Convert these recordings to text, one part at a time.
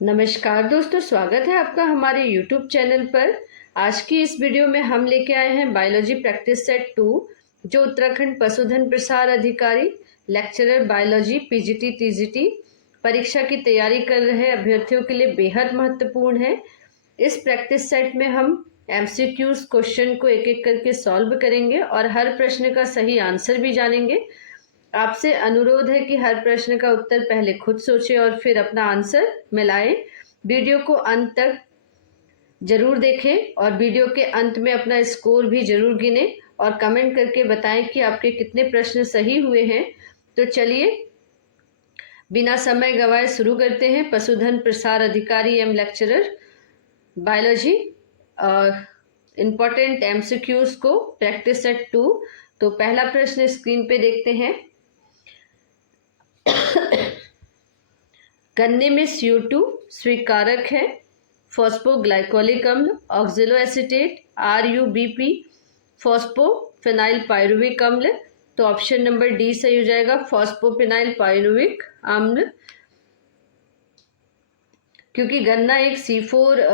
नमस्कार दोस्तों, स्वागत है आपका हमारे YouTube चैनल पर। आज की इस वीडियो में हम लेके आए हैं बायोलॉजी प्रैक्टिस सेट 2, जो उत्तराखंड पशुधन प्रसार अधिकारी लेक्चरर बायोलॉजी पीजीटी टीजीटी परीक्षा की तैयारी कर रहे अभ्यर्थियों के लिए बेहद महत्वपूर्ण है। इस प्रैक्टिस सेट में हम MCQs क्वेश्चन को एक एक करके सॉल्व करेंगे और हर प्रश्न का सही आंसर भी जानेंगे। आपसे अनुरोध है कि हर प्रश्न का उत्तर पहले खुद सोचें और फिर अपना आंसर मिलाएं। वीडियो को अंत तक जरूर देखें और वीडियो के अंत में अपना स्कोर भी जरूर गिनें और कमेंट करके बताएं कि आपके कितने प्रश्न सही हुए हैं। तो चलिए बिना समय गवाए शुरू करते हैं। पशुधन प्रसार अधिकारी एवं लेक्चरर बायोलॉजी इम्पोर्टेंट MCQs को प्रैक्टिस सेट 2। तो पहला प्रश्न स्क्रीन पे देखते हैं। गन्ने में CO2 स्वीकारक है। फॉस्फोग्लाइकोलिक अम्ल, ऑक्जेलो एसीटेट, RUBP, फॉस्फोफिनाइल पायरुविक अम्ल। तो ऑप्शन नंबर डी सही हो जाएगा, फॉस्फोफिनाइल पायरुविक अम्ल। क्योंकि गन्ना एक C4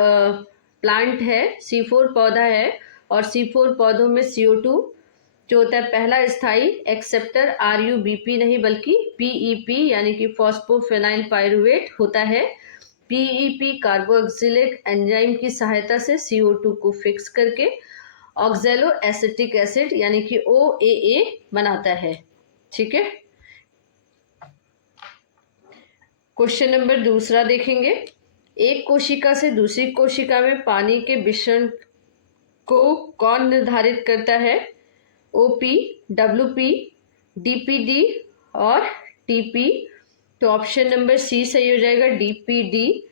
प्लांट है, C4 पौधा है और C4 पौधों में CO2 जो होता है पहला स्थायी एक्सेप्टर RUBP नहीं बल्कि PEP यानी कि फॉस्फोफिनाइल पायरुवेट होता है। PEP कार्बोक्सिलिक एंजाइम की सहायता से CO2 को फिक्स करके ऑक्जेलो एसिटिक एसिड यानी कि OAA बनाता है। ठीक है, क्वेश्चन नंबर दूसरा देखेंगे। एक कोशिका से दूसरी कोशिका में पानी के विसरण को कौन निर्धारित करता है? OP, WP, DPD और TP। तो ऑप्शन नंबर सी सही हो जाएगा, DPD।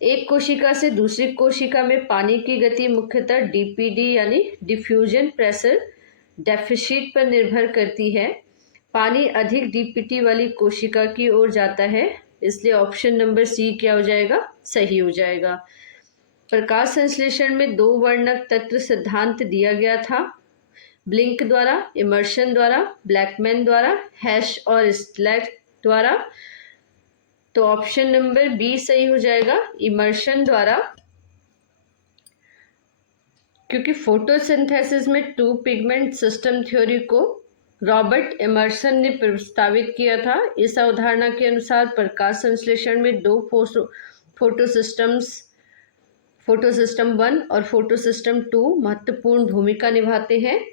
एक कोशिका से दूसरी कोशिका में पानी की गति मुख्यतः DPD यानी डिफ्यूजन प्रेशर डेफिसिट पर निर्भर करती है। पानी अधिक DPT वाली कोशिका की ओर जाता है, इसलिए ऑप्शन नंबर सी क्या हो जाएगा, सही हो जाएगा। प्रकाश संश्लेषण में दो वर्णक तत्व सिद्धांत दिया गया था, ब्लिंक द्वारा, इमर्शन द्वारा, ब्लैकमैन द्वारा, हैश और स्लैट द्वारा। तो ऑप्शन नंबर बी सही हो जाएगा, इमर्शन द्वारा। क्योंकि फोटोसिंथेसिस में टू पिगमेंट सिस्टम थ्योरी को रॉबर्ट इमर्सन ने प्रस्तावित किया था। इस अवधारणा के अनुसार प्रकाश संश्लेषण में दो फोटोसिस्टम 1 और फोटोसिस्टम 2 महत्वपूर्ण भूमिका निभाते हैं।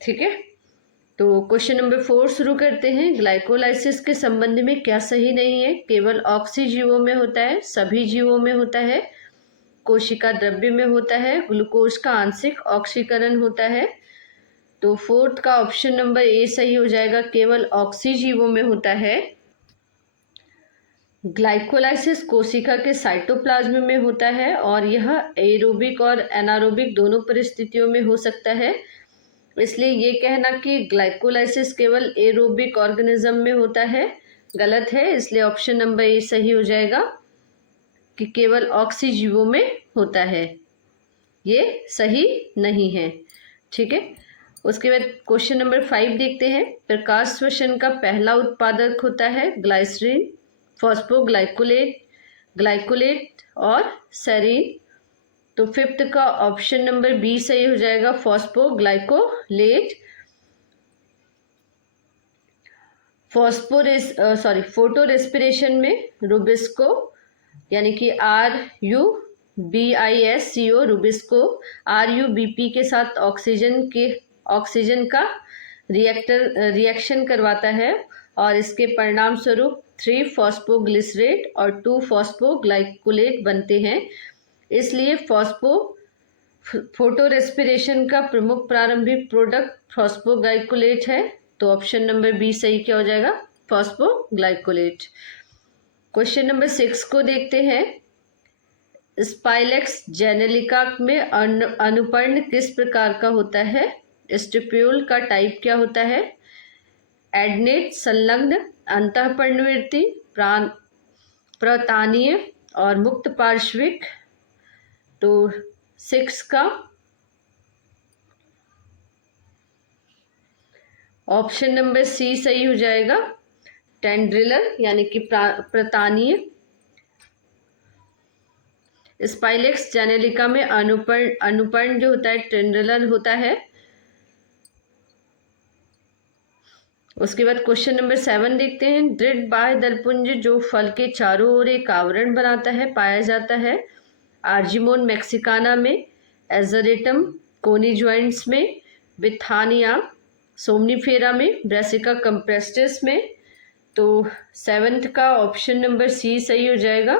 ठीक है, तो क्वेश्चन नंबर 4 शुरू करते हैं। ग्लाइकोलाइसिस के संबंध में क्या सही नहीं है? केवल ऑक्सी जीवों में होता है, सभी जीवों में होता है, कोशिका द्रव्य में होता है, ग्लूकोज का आंशिक ऑक्सीकरण होता है। तो फोर्थ का ऑप्शन नंबर ए सही हो जाएगा, केवल ऑक्सी जीवों में होता है। ग्लाइकोलाइसिस कोशिका के साइटोप्लाज्म में होता है और यह एरोबिक और एनारोबिक दोनों परिस्थितियों में हो सकता है। इसलिए ये कहना कि ग्लाइकोलाइसिस केवल एरोबिक ऑर्गेनिज्म में होता है गलत है। इसलिए ऑप्शन नंबर ए सही हो जाएगा कि केवल ऑक्सी जीवों में होता है, ये सही नहीं है। ठीक है, उसके बाद क्वेश्चन नंबर 5 देखते हैं। प्रकाश श्वसन का पहला उत्पादक होता है ग्लाइसरीन, फॉस्फोग्लाइकोलेट, ग्लाइकोलेट और सेरीन। तो फिफ्थ का ऑप्शन नंबर बी सही हो जाएगा, फॉस्फोग्लाइकोलेट। फोटो रेस्पिरेशन में रुबिस्को यानी कि RUBISCO रुबिस्को RUBP के साथ ऑक्सीजन का रिएक्शन करवाता है और इसके परिणाम स्वरूप 3 फॉस्फोग्लिसरेट और 2 फॉस्फोग्लाइकोलेट बनते हैं। इसलिए फोटो रेस्पिरेशन का प्रमुख प्रारंभिक प्रोडक्ट फॉस्फोग्लाइकोलेट है। तो ऑप्शन नंबर बी सही क्या हो जाएगा, फॉस्फोग्लाइकोलेट। क्वेश्चन नंबर 6 को देखते हैं। स्पाइलेक्स जेनेलिका में अनुपर्ण किस प्रकार का होता है? स्टिप्यूल का टाइप क्या होता है? एडनेट, संलग्न, अंतःपर्णवर्ती, प्रतानीय और मुक्त पार्श्विक। तो 6 का ऑप्शन नंबर सी सही हो जाएगा, टेंड्रिलर यानी कि प्रतानीय। स्पाइलेक्स जेनेलिका में अनुपर्ण जो होता है टेंडुलर होता है। उसके बाद क्वेश्चन नंबर 7 देखते हैं। दृढ़ बाह्य दलपुंज जो फल के चारों ओर एक आवरण बनाता है पाया जाता है आर्जिमोन मैक्सिकाना में, एजरेटम कोनी ज्वाइंट्स में, बिथानिया सोमनीफेरा में, ब्रेसिका कंप्रेस्टिस में। तो 7th का ऑप्शन नंबर सी सही हो जाएगा,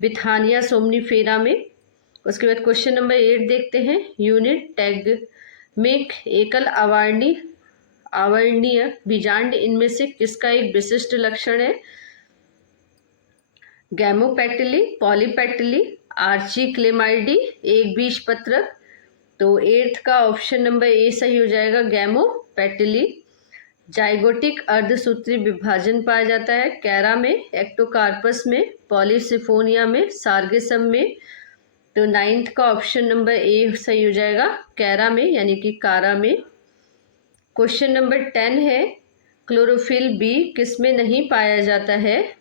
बिथानिया सोमनीफेरा में। उसके बाद क्वेश्चन नंबर 8 देखते हैं। यूनिट टैग में एकल आवरणीय बीजांड इनमें से किसका एक विशिष्ट लक्षण है? गैमोपेटली, पॉलीपेटली, आर्चिक्लेमाइडी, एक बीजपत्रक। तो 8th का ऑप्शन नंबर ए सही हो जाएगा, गैमोपेटली। जाइगोटिक अर्धसूत्री विभाजन पाया जाता है कैरा में, एक्टोकार्पस में, पॉलीसिफोनिया में, सार्गेसम में। तो 9th का ऑप्शन नंबर ए सही हो जाएगा, कैरा में यानी कि कारा में। क्वेश्चन नंबर 10 है। क्लोरोफिल बी किसमें नहीं पाया जाता है?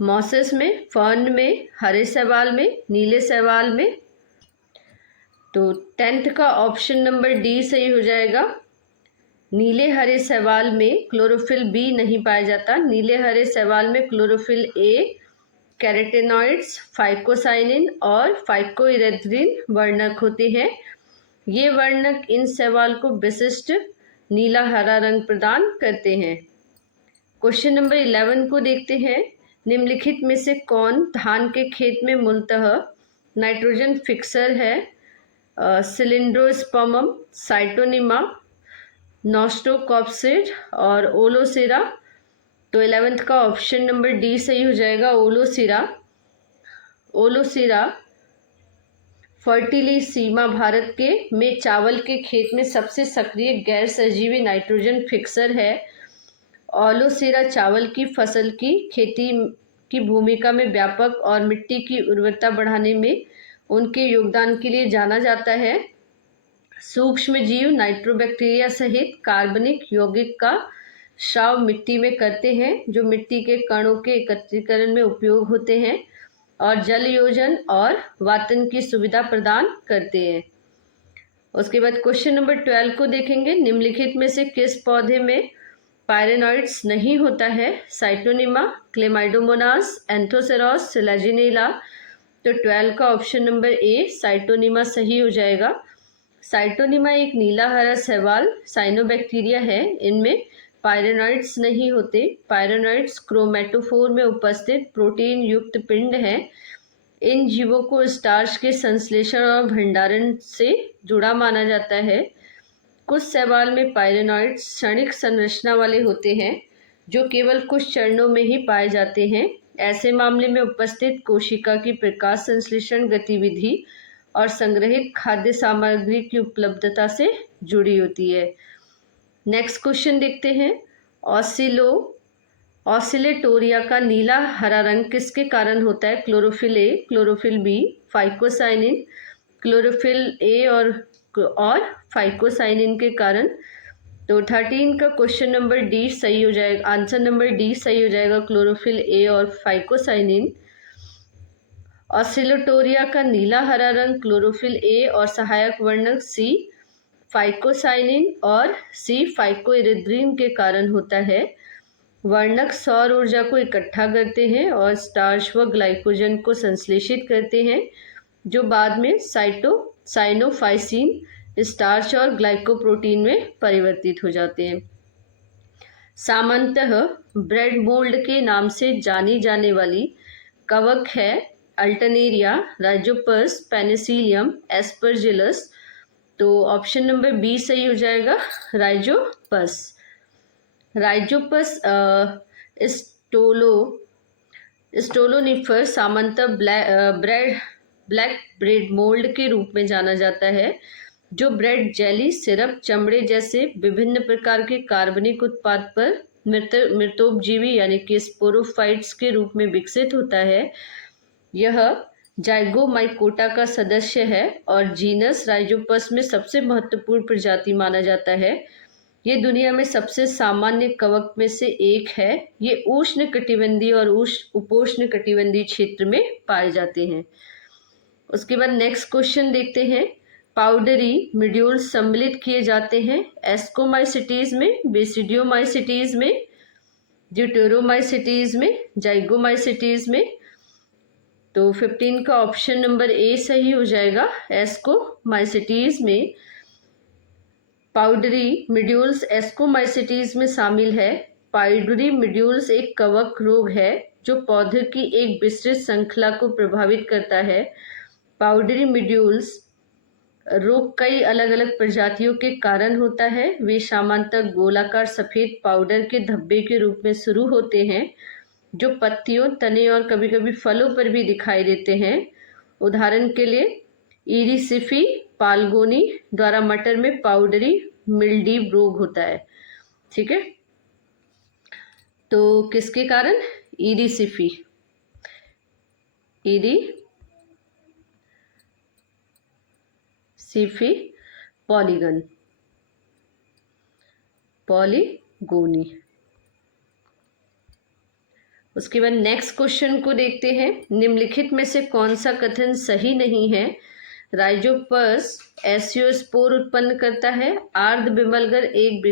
मॉसेस में, फर्न में, हरे शैवाल में, नीले शैवाल में। तो 10th का ऑप्शन नंबर डी सही हो जाएगा, नीले हरे शैवाल में क्लोरोफिल बी नहीं पाया जाता। नीले हरे शैवाल में क्लोरोफिल ए, कैरोटेनॉइड्स, फाइकोसाइनिन और फाइकोइरेथ्रिन वर्णक होते हैं। ये वर्णक इन शैवाल को विशिष्ट नीला हरा रंग प्रदान करते हैं। क्वेश्चन नंबर 11 को देखते हैं। निम्नलिखित में से कौन धान के खेत में मूलतः नाइट्रोजन फिक्सर है? सिलिंड्रोस्पर्मम, साइटोनिमा, नॉस्टोकॉप्सिड और ओलोसिरा। तो 11th का ऑप्शन नंबर डी सही हो जाएगा, ओलोसिरा। ओलोसिरा फर्टिलिसीमा भारत के में चावल के खेत में सबसे सक्रिय गैर सजीवी नाइट्रोजन फिक्सर है। ओलोसिरा चावल की फसल की खेती की भूमिका में व्यापक और मिट्टी की उर्वरता बढ़ाने में उनके योगदान के लिए जाना जाता है। सूक्ष्म जीव नाइट्रोबैक्टीरिया सहित कार्बनिक यौगिक का स्राव मिट्टी में करते हैं जो मिट्टी के कणों के एकत्रीकरण में उपयोग होते हैं और जल योजन और वातन की सुविधा प्रदान करते हैं। उसके बाद क्वेश्चन नंबर 12 को देखेंगे। निम्नलिखित में से किस पौधे में पायरेनॉइड्स नहीं होता है? Scytonema, Chlamydomonas, एंथोसेरॉस, Selaginella. तो 12 का ऑप्शन नंबर ए साइटोनिमा सही हो जाएगा। साइटोनिमा एक नीला हरा शैवाल साइनोबैक्टीरिया है। इनमें पायरेनॉइड्स नहीं होते। पायरेनॉइड्स क्रोमेटोफोर में उपस्थित प्रोटीन युक्त पिंड हैं। इन जीवों को स्टार्च के संश्लेषण और भंडारण से जुड़ा माना जाता है। कुछ शैवाल में पायरेनॉइड्स क्षणिक संरचना वाले होते हैं जो केवल कुछ चरणों में ही पाए जाते हैं। ऐसे मामले में उपस्थित कोशिका की प्रकाश संश्लेषण गतिविधि और संग्रहित खाद्य सामग्री की उपलब्धता से जुड़ी होती है। नेक्स्ट क्वेश्चन देखते हैं। ऑसिलेटोरिया का नीला हरा रंग किसके कारण होता है? Chlorophyll A, chlorophyll B, phycocyanin, chlorophyll A और फाइकोसाइनिन के कारण। तो 13 का क्वेश्चन नंबर डी सही हो जाएगा, आंसर नंबर डी सही हो जाएगा, क्लोरोफिल ए और फाइकोसाइनिन। ऑसिलेटोरिया का नीला हरा रंग क्लोरोफिल ए और सहायक वर्णक सी फाइकोसाइनिन और सी फाइकोइरिथ्रिन के कारण होता है। वर्णक सौर ऊर्जा को इकट्ठा करते हैं और स्टार्च व ग्लाइकोजन को संश्लेषित करते हैं जो बाद में साइनोफाइसिन स्टार्च और ग्लाइकोप्रोटीन में परिवर्तित हो जाते हैं। सामान्यतः ब्रेड मोल्ड के नाम से जानी जाने वाली कवक है अल्टरनेरिया, राइजोपस, पेनिसिलियम, एस्परजिलस। तो ऑप्शन नंबर बी सही हो जाएगा, राइजोपस। राइजोपस स्टोलोनिफर सामान्यतः ब्लैक ब्रेड मोल्ड के रूप में जाना जाता है जो ब्रेड, जेली, सिरप, चमड़े जैसे विभिन्न प्रकार के कार्बनिक उत्पाद पर मृतोपजीवी यानी कि स्पोरोफाइट्स के रूप में विकसित होता है। यह जाइगोमाइकोटा का सदस्य है और जीनस राइजोपस में सबसे महत्वपूर्ण प्रजाति माना जाता है। ये दुनिया में सबसे सामान्य कवक में से एक है। ये उष्ण कटिबंधीय और उपोष्ण कटिबंधीय क्षेत्र में पाए जाते हैं। उसके बाद नेक्स्ट क्वेश्चन देखते हैं। पाउडरी मिड्यूल्स सम्मिलित किए जाते हैं एस्कोमाइसिटीज में, बेसिडियोमाइसिटीज में, ड्यूटेरोमाइसिटीज में, जाइगोमाइसिटीज में। तो 15 का ऑप्शन नंबर ए सही हो जाएगा। एस्कोमाइसिटीज में पाउडरी मिड्यूल्स एस्कोमाइसिटीज में शामिल है। पाउडरी मिड्यूल्स एक कवक रोग है जो पौधे की एक विस्तृत श्रृंखला को प्रभावित करता है। पाउडरी मिड्यूल्स रोग कई अलग अलग प्रजातियों के कारण होता है। वे सामान्यतः गोलाकार सफेद पाउडर के धब्बे के रूप में शुरू होते हैं जो पत्तियों, तने और कभी कभी फलों पर भी दिखाई देते हैं। उदाहरण के लिए इरिसिफी पाल्गोनी द्वारा मटर में पाउडरी मिल्ड्यू रोग होता है। ठीक है, तो किसके कारण? इरिसिफी पॉलीगोनी। उसके बाद नेक्स्ट क्वेश्चन को देखते हैं। निम्नलिखित में से कौन सा कथन सही नहीं है? राइजोपस एसियोस्पोर उत्पन्न करता है। आर्द्र बिमलगर एक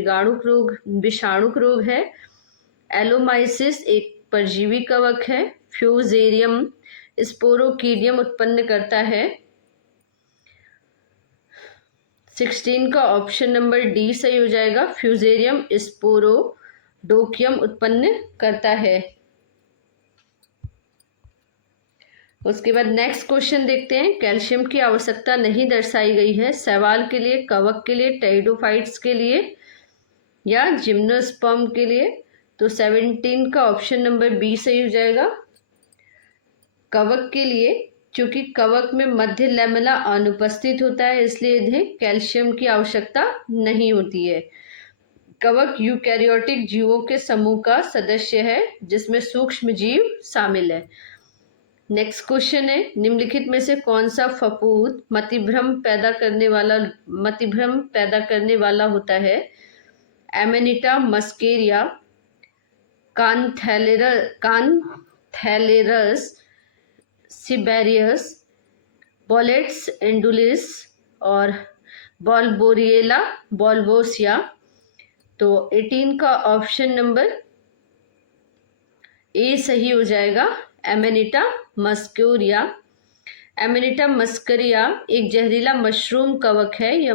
विषाणुक रोग है। एलोमाइसिस एक परजीवी कवक है। फ्यूजेरियम स्पोरोकीडियम उत्पन्न करता है। 16 का ऑप्शन नंबर डी सही हो जाएगा। फ्यूजेरियम स्पोरोडोकियम उत्पन्न करता है। उसके बाद नेक्स्ट क्वेश्चन देखते हैं। कैल्शियम की आवश्यकता नहीं दर्शाई गई है। शैवाल के लिए, कवक के लिए, टेरिडोफाइट्स के लिए या जिम्नोस्पर्म के लिए। तो 17 का ऑप्शन नंबर बी सही हो जाएगा। कवक के लिए, क्योंकि कवक में मध्य लैमेला अनुपस्थित होता है इसलिए इन्हें कैल्शियम की आवश्यकता नहीं होती है। कवक यूकैरियोटिक जीवों के समूह का सदस्य है जिसमें सूक्ष्म जीव शामिल है। नेक्स्ट क्वेश्चन है। निम्नलिखित में से कौन सा फफूंद मतिभ्रम पैदा करने वाला होता है? एमेनिटा मस्केरिया, कांथैलेरस सिबेरियस, बोलेट्स एंडुलिस और बॉलबोरिएला बॉल्बोसिया। तो 18 का ऑप्शन नंबर ए सही हो जाएगा। एमेनिटा मस्केरिया। एमेनिटा मस्केरिया एक जहरीला मशरूम कवक है। यह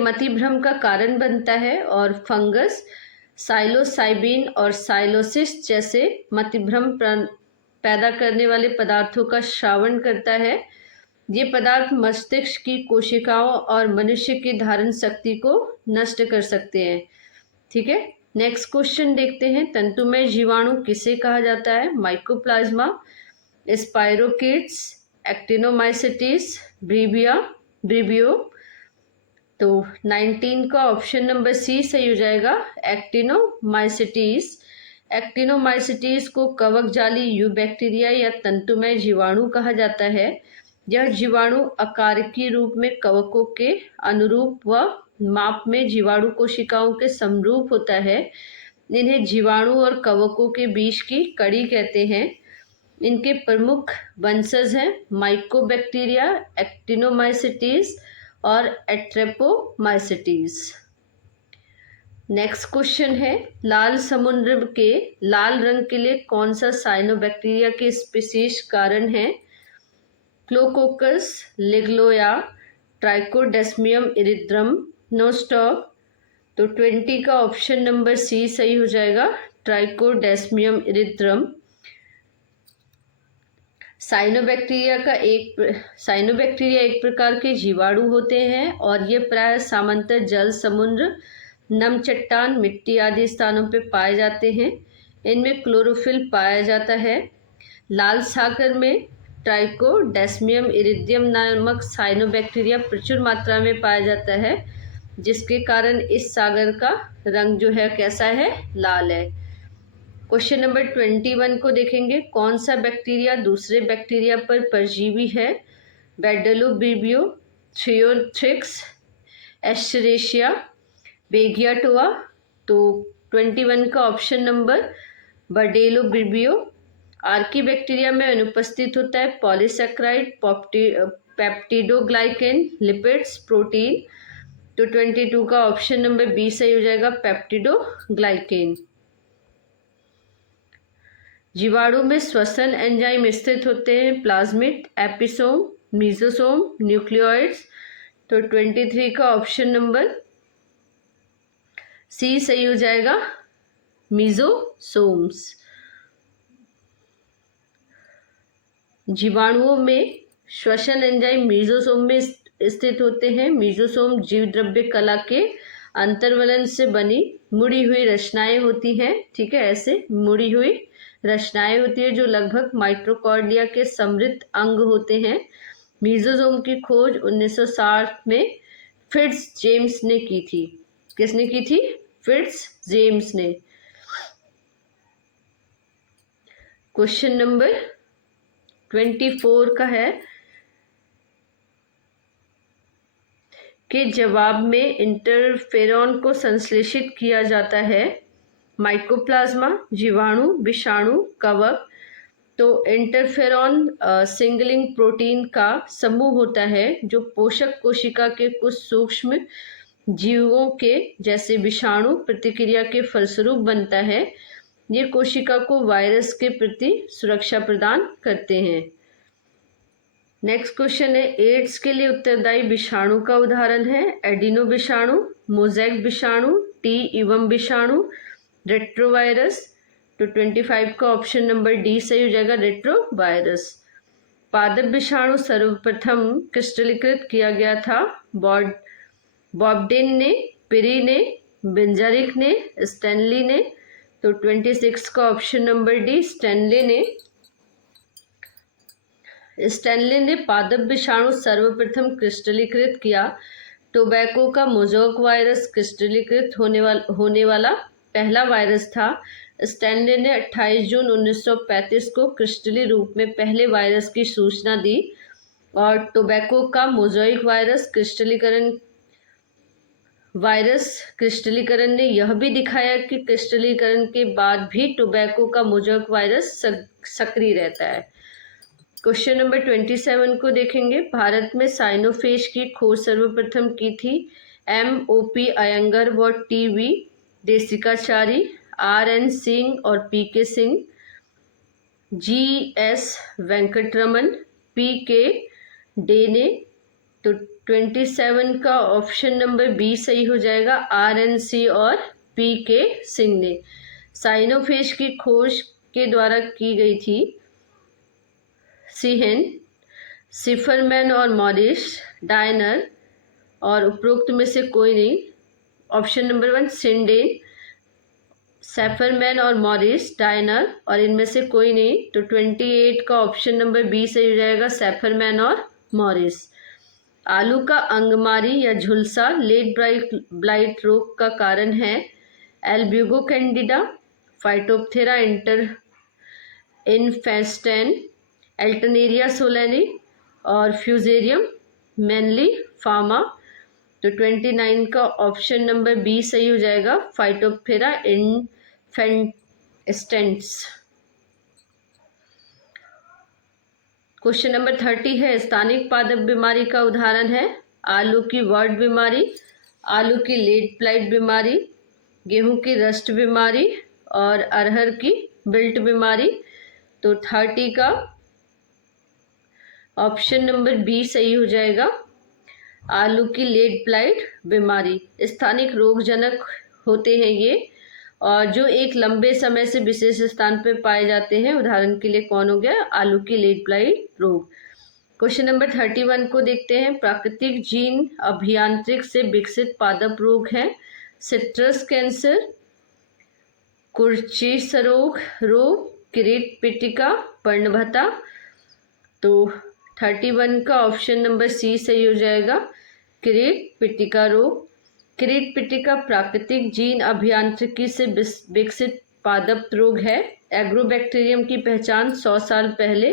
मतिभ्रम का कारण बनता है और फंगस, साइलोसाइबिन और साइलोसिस जैसे मतिभ्रम पैदा करने वाले पदार्थों का श्रावण करता है। ये पदार्थ मस्तिष्क की कोशिकाओं और मनुष्य की धारण शक्ति को नष्ट कर सकते हैं। ठीक है, नेक्स्ट क्वेश्चन देखते हैं। तंतुमय जीवाणु किसे कहा जाता है? Mycoplasma, spirochaetes, actinomycetes, vibrio. तो 19 का ऑप्शन नंबर सी सही हो जाएगा। एक्टिनोमाइसिटिस। एक्टिनोमाइसिटिस को कवक जाली यूबैक्टीरिया या तंतुमय जीवाणु कहा जाता है। यह जीवाणु आकारिकी रूप में कवकों के अनुरूप व माप में जीवाणु कोशिकाओं के समरूप होता है। इन्हें जीवाणु और कवकों के बीच की कड़ी कहते हैं। इनके प्रमुख वंशज हैं माइकोबैक्टीरिया, एक्टिनोमाइसिटिस और एट्रेपोमाइसिटिस। नेक्स्ट क्वेश्चन है। लाल समुद्र के लाल रंग के लिए कौन सा साइनोबैक्टीरिया के स्पीशीज कारण है? क्लोकोकस लिग्लोया, ट्राइकोडेस्मियम इरिद्रम, नोस्टॉक। तो 20 का ऑप्शन नंबर सी सही हो जाएगा। ट्राइकोडेस्मियम इरिद्रम। साइनोबैक्टीरिया एक प्रकार के जीवाणु होते हैं और ये प्राय सामान्यतः जल, समुद्र, नम चट्टान, मिट्टी आदि स्थानों पर पाए जाते हैं। इनमें क्लोरोफिल पाया जाता है। लाल सागर में ट्राइकोडेस्मियम इरिडियम नामक साइनोबैक्टीरिया प्रचुर मात्रा में पाया जाता है, जिसके कारण इस सागर का रंग जो है कैसा है? लाल है। क्वेश्चन नंबर 21 को देखेंगे। कौन सा बैक्टीरिया दूसरे बैक्टीरिया पर परजीवी है? बेडलोब्रिबियो, थ्रियोथ्रिक्स, एस्चरेशिया, बेगियाटोआ। तो 21 का ऑप्शन नंबर बेडलोब्रिबियो। आर्की बैक्टीरिया में अनुपस्थित होता है पॉलीसेक्राइड, पेप्टिडोग्लाइकेन, लिपिड्स, प्रोटीन। तो 22 का ऑप्शन नंबर बी सही हो जाएगा, पेप्टिडोग्लाइकेन। जीवाणु में श्वसन एंजाइम स्थित होते हैं प्लाज्मिड, एपिसोम, मीजोसोम, न्यूक्लियोइड्स। तो 23 का ऑप्शन नंबर सी सही हो जाएगा, मीजोसोम्स। जीवाणुओं में श्वसन एंजाइम मीजोसोम में स्थित होते हैं। मीजोसोम जीव द्रव्य कला के अंतर्वलन से बनी मुड़ी हुई रचनाएं होती हैं। ठीक है, ऐसे मुड़ी हुई रचनाएं होती है जो लगभग माइटोकॉन्ड्रिया के समृद्ध अंग होते हैं। मीजोसोम की खोज 1960 में फिट्ज जेम्स ने की थी। किसने की थी? फिट्ज जेम्स ने। क्वेश्चन नंबर 24 का है कि जवाब में इंटरफेरॉन को संश्लेषित किया जाता है माइकोप्लाज्मा, जीवाणु, विषाणु, कवक। तो इंटरफेरॉन सिंगलिंग प्रोटीन का समूह होता है जो पोषक कोशिका के कुछ सूक्ष्म जीवों के जैसे विषाणु प्रतिक्रिया के फलस्वरूप बनता है। ये कोशिका को वायरस के प्रति सुरक्षा प्रदान करते हैं। नेक्स्ट क्वेश्चन है, एड्स के लिए उत्तरदायी विषाणु का उदाहरण है एडिनो विषाणु, मोज़ेक विषाणु, टी एवं विषाणु, रेट्रोवायरस। तो 25 का ऑप्शन नंबर डी सही हो जाएगा, रेट्रोवायरस। पादप विषाणु सर्वप्रथम क्रिस्टलीकृत किया गया था बॉब्डेन ने, पिरी ने, बेंजारिक ने, स्टैनली ने। तो 26 का ऑप्शन नंबर डी, स्टैनली ने पादप विषाणु सर्वप्रथम क्रिस्टलीकृत किया। टोबैको का मोज़ेक वायरस क्रिस्टलीकृत होने वाला पहला वायरस था। स्टैनली ने 28 जून 1935 को क्रिस्टली रूप में पहले वायरस की सूचना दी। और टोबैको का मोज़ेक क्रिस्टलीकरण ने यह भी दिखाया कि क्रिस्टलीकरण के बाद भी टोबैको का मोज़ेक वायरस सक्रिय रहता है। क्वेश्चन नंबर 27 को देखेंगे। भारत में साइनोफेज की खोज सर्वप्रथम की थी M.O.P. अयंगर व T.V. देसिकाचारी, R.N. सिंह और P.K. Singh, G.S. Venkataraman, P.K. Day ने। तो 27 का ऑप्शन नंबर बी सही हो जाएगा, R.N. और P.K. सिंह ने साइनोफेज की खोज के द्वारा की गई थी। सीहेन, सिफरमैन और मॉरिस, डायनर और उपरोक्त में से कोई नहीं। ऑप्शन नंबर 1 सिंडेन, सेफरमैन और मॉरिस, डायनर और इनमें से कोई नहीं। तो 28 का ऑप्शन नंबर बी सही हो जाएगा, सेफरमैन और मॉरिस। आलू का अंगमारी या झुलसा लेट ब्लाइट रोग का कारण है एल्ब्यूगो कैंडिडा, फाइटोप्थेरा इन्फेस्टेन, एल्टनेरिया सोलेनी और फ्यूजेरियम मैनली फार्मा। तो 29 का ऑप्शन नंबर बी सही हो जाएगा, फाइटोप्थेरा इन्फेस्टेंस। क्वेश्चन नंबर 30 है, स्थानिक पादप बीमारी का उदाहरण है आलू की वर्ड बीमारी, आलू की लेट ब्लाइट बीमारी, गेहूं की रस्ट बीमारी और अरहर की बिल्ट बीमारी। तो 30 का ऑप्शन नंबर बी सही हो जाएगा, आलू की लेट ब्लाइट बीमारी। स्थानिक रोगजनक होते हैं ये, और जो एक लंबे समय से विशेष स्थान पर पाए जाते हैं। उदाहरण के लिए कौन हो गया, आलू की लेट ब्लाइट रोग। क्वेश्चन नंबर 31 को देखते हैं। प्राकृतिक जीन अभियांत्रिक से विकसित पादप रोग है सिट्रस कैंसर, कुर्चिसरोग रोग, किरीट पिटिका, पर्णभता। तो 31 का ऑप्शन नंबर सी सही हो जाएगा, किरीट पिटिका रोग। किरीट पिटिका प्राकृतिक जीन अभियांत्रिकी से विकसित पादप रोग है। एग्रोबैक्टीरियम की पहचान 100 साल पहले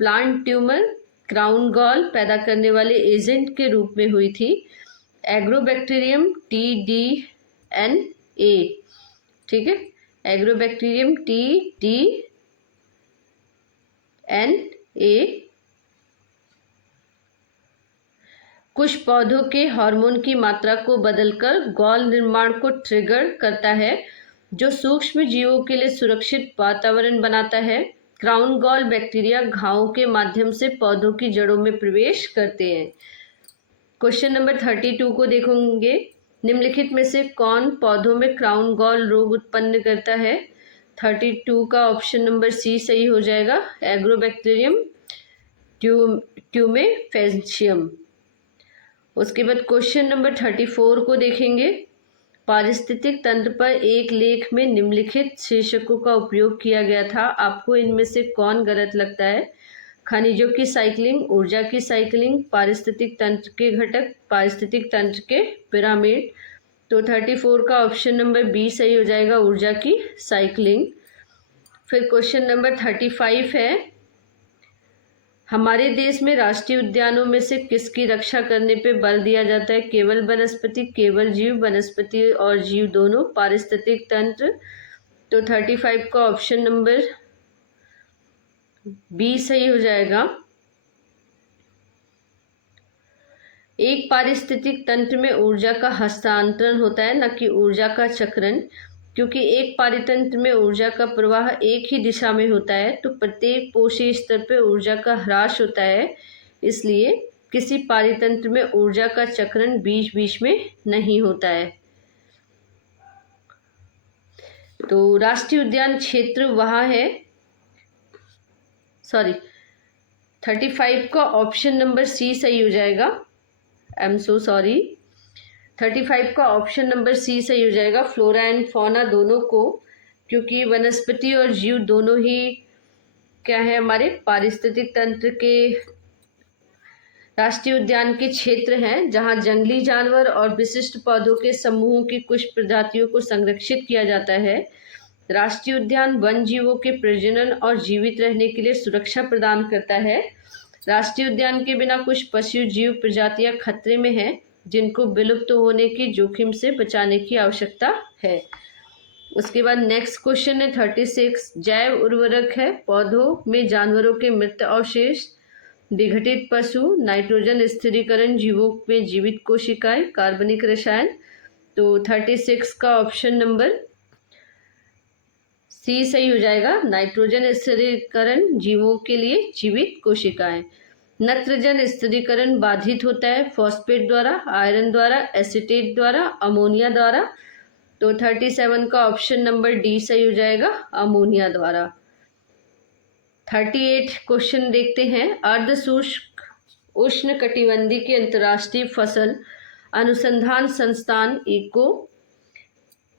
प्लांट ट्यूमर क्राउन गॉल पैदा करने वाले एजेंट के रूप में हुई थी? एग्रोबैक्टीरियम TDNA, ठीक है, एग्रोबैक्टीरियम TDNA कुछ पौधों के हार्मोन की मात्रा को बदलकर गॉल निर्माण को ट्रिगर करता है, जो सूक्ष्म जीवों के लिए सुरक्षित वातावरण बनाता है। क्राउन गॉल बैक्टीरिया घावों के माध्यम से पौधों की जड़ों में प्रवेश करते हैं। क्वेश्चन नंबर 32 को देखेंगे। निम्नलिखित में से कौन पौधों में क्राउन गॉल रोग उत्पन्न करता है? 32 का ऑप्शन नंबर सी सही हो जाएगा, एग्रोबैक्टीरियम ट्यूमेफेजियम। उसके बाद क्वेश्चन नंबर 34 को देखेंगे। पारिस्थितिक तंत्र पर एक लेख में निम्नलिखित शीर्षकों का उपयोग किया गया था, आपको इनमें से कौन गलत लगता है? खनिजों की साइकिलिंग, ऊर्जा की साइकिलिंग, पारिस्थितिक तंत्र के घटक, पारिस्थितिक तंत्र के पिरामिड। तो 34 का ऑप्शन नंबर बी सही हो जाएगा, ऊर्जा की साइकिलिंग। फिर क्वेश्चन नंबर 35 है, हमारे देश में राष्ट्रीय उद्यानों में से किसकी रक्षा करने पे बल दिया जाता है? केवल वनस्पति, केवल जीव, वनस्पति और जीव दोनों, पारिस्थितिक तंत्र। तो 35 का ऑप्शन नंबर बी सही हो जाएगा। एक पारिस्थितिक तंत्र में ऊर्जा का हस्तांतरण होता है, न कि ऊर्जा का चक्रण। क्योंकि एक पारितंत्र में ऊर्जा का प्रवाह एक ही दिशा में होता है, तो प्रत्येक पोषी स्तर पर ऊर्जा का ह्रास होता है। इसलिए किसी पारितंत्र में ऊर्जा का चक्रण बीच बीच में नहीं होता है। तो राष्ट्रीय उद्यान क्षेत्र वहाँ है, 35 का ऑप्शन नंबर सी सही हो जाएगा। आई एम सो सॉरी, 35 का ऑप्शन नंबर सी सही हो जाएगा, फ्लोरा एंड फौना दोनों को। क्योंकि वनस्पति और जीव दोनों ही क्या है, हमारे पारिस्थितिक तंत्र के राष्ट्रीय उद्यान के क्षेत्र हैं, जहां जंगली जानवर और विशिष्ट पौधों के समूहों की कुछ प्रजातियों को संरक्षित किया जाता है। राष्ट्रीय उद्यान वन जीवों के प्रजनन और जीवित रहने के लिए सुरक्षा प्रदान करता है। राष्ट्रीय उद्यान के बिना कुछ पशु जीव प्रजातियां खतरे में हैं, जिनको विलुप्त होने के जोखिम से बचाने की आवश्यकता है। उसके बाद नेक्स्ट क्वेश्चन है 36। जैव उर्वरक है पौधों में जानवरों के मृत अवशेष, विघटित पशु, नाइट्रोजन स्थिरीकरण, जीवों में जीवित कोशिकाएं, कार्बनिक रसायन। तो 36 का ऑप्शन नंबर सी सही हो जाएगा, नाइट्रोजन स्थिरीकरण, जीवों के लिए जीवित कोशिकाएं। नत्रजन स्थिरीकरण बाधित होता है फॉस्फेट द्वारा, आयरन द्वारा, एसीटेट द्वारा, अमोनिया द्वारा। तो 37 का ऑप्शन नंबर डी सही हो जाएगा, अमोनिया द्वारा। 38 क्वेश्चन देखते हैं। अर्ध शुष्क उष्ण कटिबंधी के अंतर्राष्ट्रीय फसल अनुसंधान संस्थान इको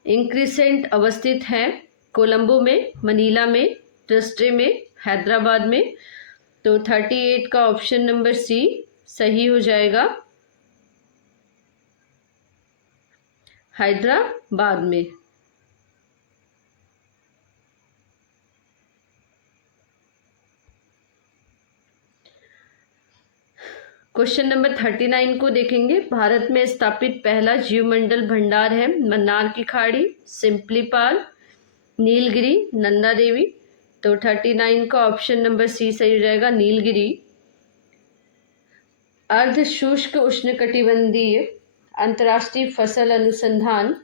इंक्रीसेंट अवस्थित है कोलंबो में, मनीला में, ट्रस्टे में, हैदराबाद में। तो 38 का ऑप्शन नंबर सी सही हो जाएगा, हैदराबाद में। क्वेश्चन नंबर 39 को देखेंगे। भारत में स्थापित पहला जीवमंडल भंडार है मन्नार की खाड़ी, सिंपलीपाल, नीलगिरी, नंदा देवी। तो 39 का ऑप्शन नंबर सी सही हो जाएगा, नीलगिरी। अर्ध शुष्क उष्णकटिबंधीय अंतर्राष्ट्रीय फसल अनुसंधान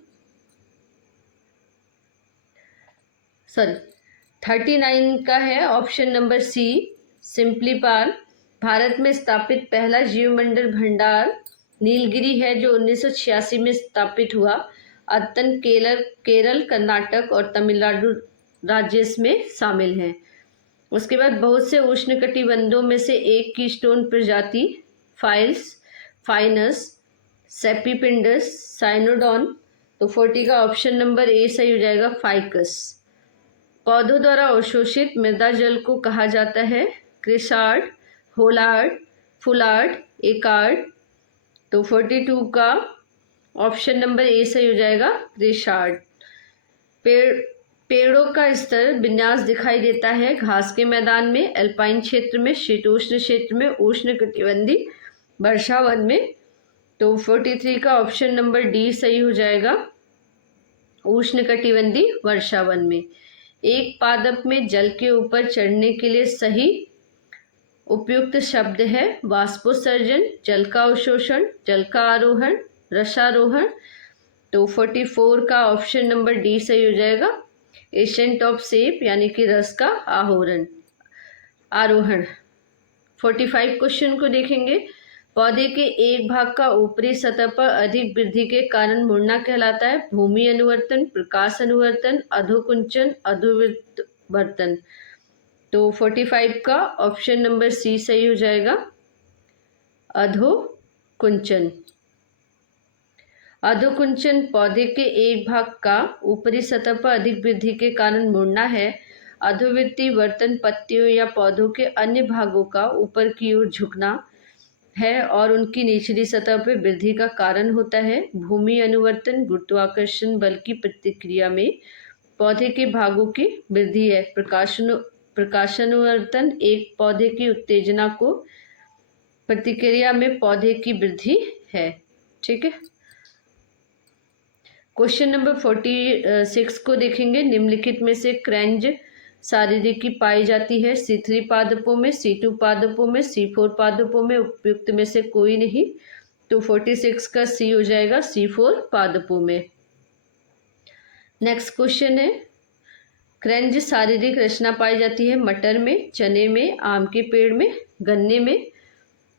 39 का है option number C, Similipal. Bharat में स्थापित पहला जीवमंडल भंडार नीलगिरी है, जो 1986 में स्थापित हुआ। अद्यतन केरल, कर्नाटक और तमिलनाडु राज्य इसमें शामिल हैं। उसके बाद बहुत से उष्णकटिबंधों में से एक कीस्टोन प्रजाति फाइनस सेपीपिंडस साइनोडॉन। तो 40 का ऑप्शन नंबर ए सही हो जाएगा, फाइकस। पौधों द्वारा अवशोषित मृदा जल को कहा जाता है क्रिसार्ड, होलार्ड, फुलार्ड, एकार्ड। तो 42 का ऑप्शन नंबर ए सही हो जाएगा, क्रिसार्ड। पेड़ पेड़ों का स्तर विन्यास दिखाई देता है घास के मैदान में, अल्पाइन क्षेत्र में, शीतोष्ण क्षेत्र में, उष्ण कटिबंधीय वर्षा वन में। तो 43 का ऑप्शन नंबर डी सही हो जाएगा, उष्ण कटिबंधीय वर्षा वन में। एक पादप में जल के ऊपर चढ़ने के लिए सही उपयुक्त शब्द है वाष्पोत्सर्जन, जल का अवशोषण, जल का आरोहण, रसारोहण। तो 44 का ऑप्शन नंबर डी सही हो जाएगा, एसेंट ऑफ सेप यानी कि रस का आरोहण। 45 क्वेश्चन को देखेंगे। पौधे के एक भाग का ऊपरी सतह पर अधिक वृद्धि के कारण मुड़ना कहलाता है भूमि अनुवर्तन, प्रकाश अनुवर्तन, अधोकुंचन, अधोवर्तन। तो 45 का ऑप्शन नंबर सी सही हो जाएगा, अधोकुंचन। अधोकुंचन पौधे के एक भाग का ऊपरी सतह पर अधिक वृद्धि के कारण मुड़ना है। अधोवर्ती वर्तन पत्तियों या पौधों के अन्य भागों का ऊपर की ओर झुकना है और उनकी निचली सतह पर वृद्धि का कारण होता है। भूमि अनुवर्तन गुरुत्वाकर्षण बल की प्रतिक्रिया में पौधे के भागों की वृद्धि है। प्रकाशानुवर्तन एक पौधे की उत्तेजना को प्रतिक्रिया में पौधे की वृद्धि है। ठीक है। क्वेश्चन नंबर 46 को देखेंगे। निम्नलिखित में से क्रेंज शारीरिकी पाई जाती है C3 पादपों में, C2 पादपों में, C4 पादपों में, उपयुक्त में से कोई नहीं। तो 46 का सी हो जाएगा, C4 पादपों में। नेक्स्ट क्वेश्चन है, क्रेंज शारीरिक रचना पाई जाती है मटर में, चने में, आम के पेड़ में, गन्ने में।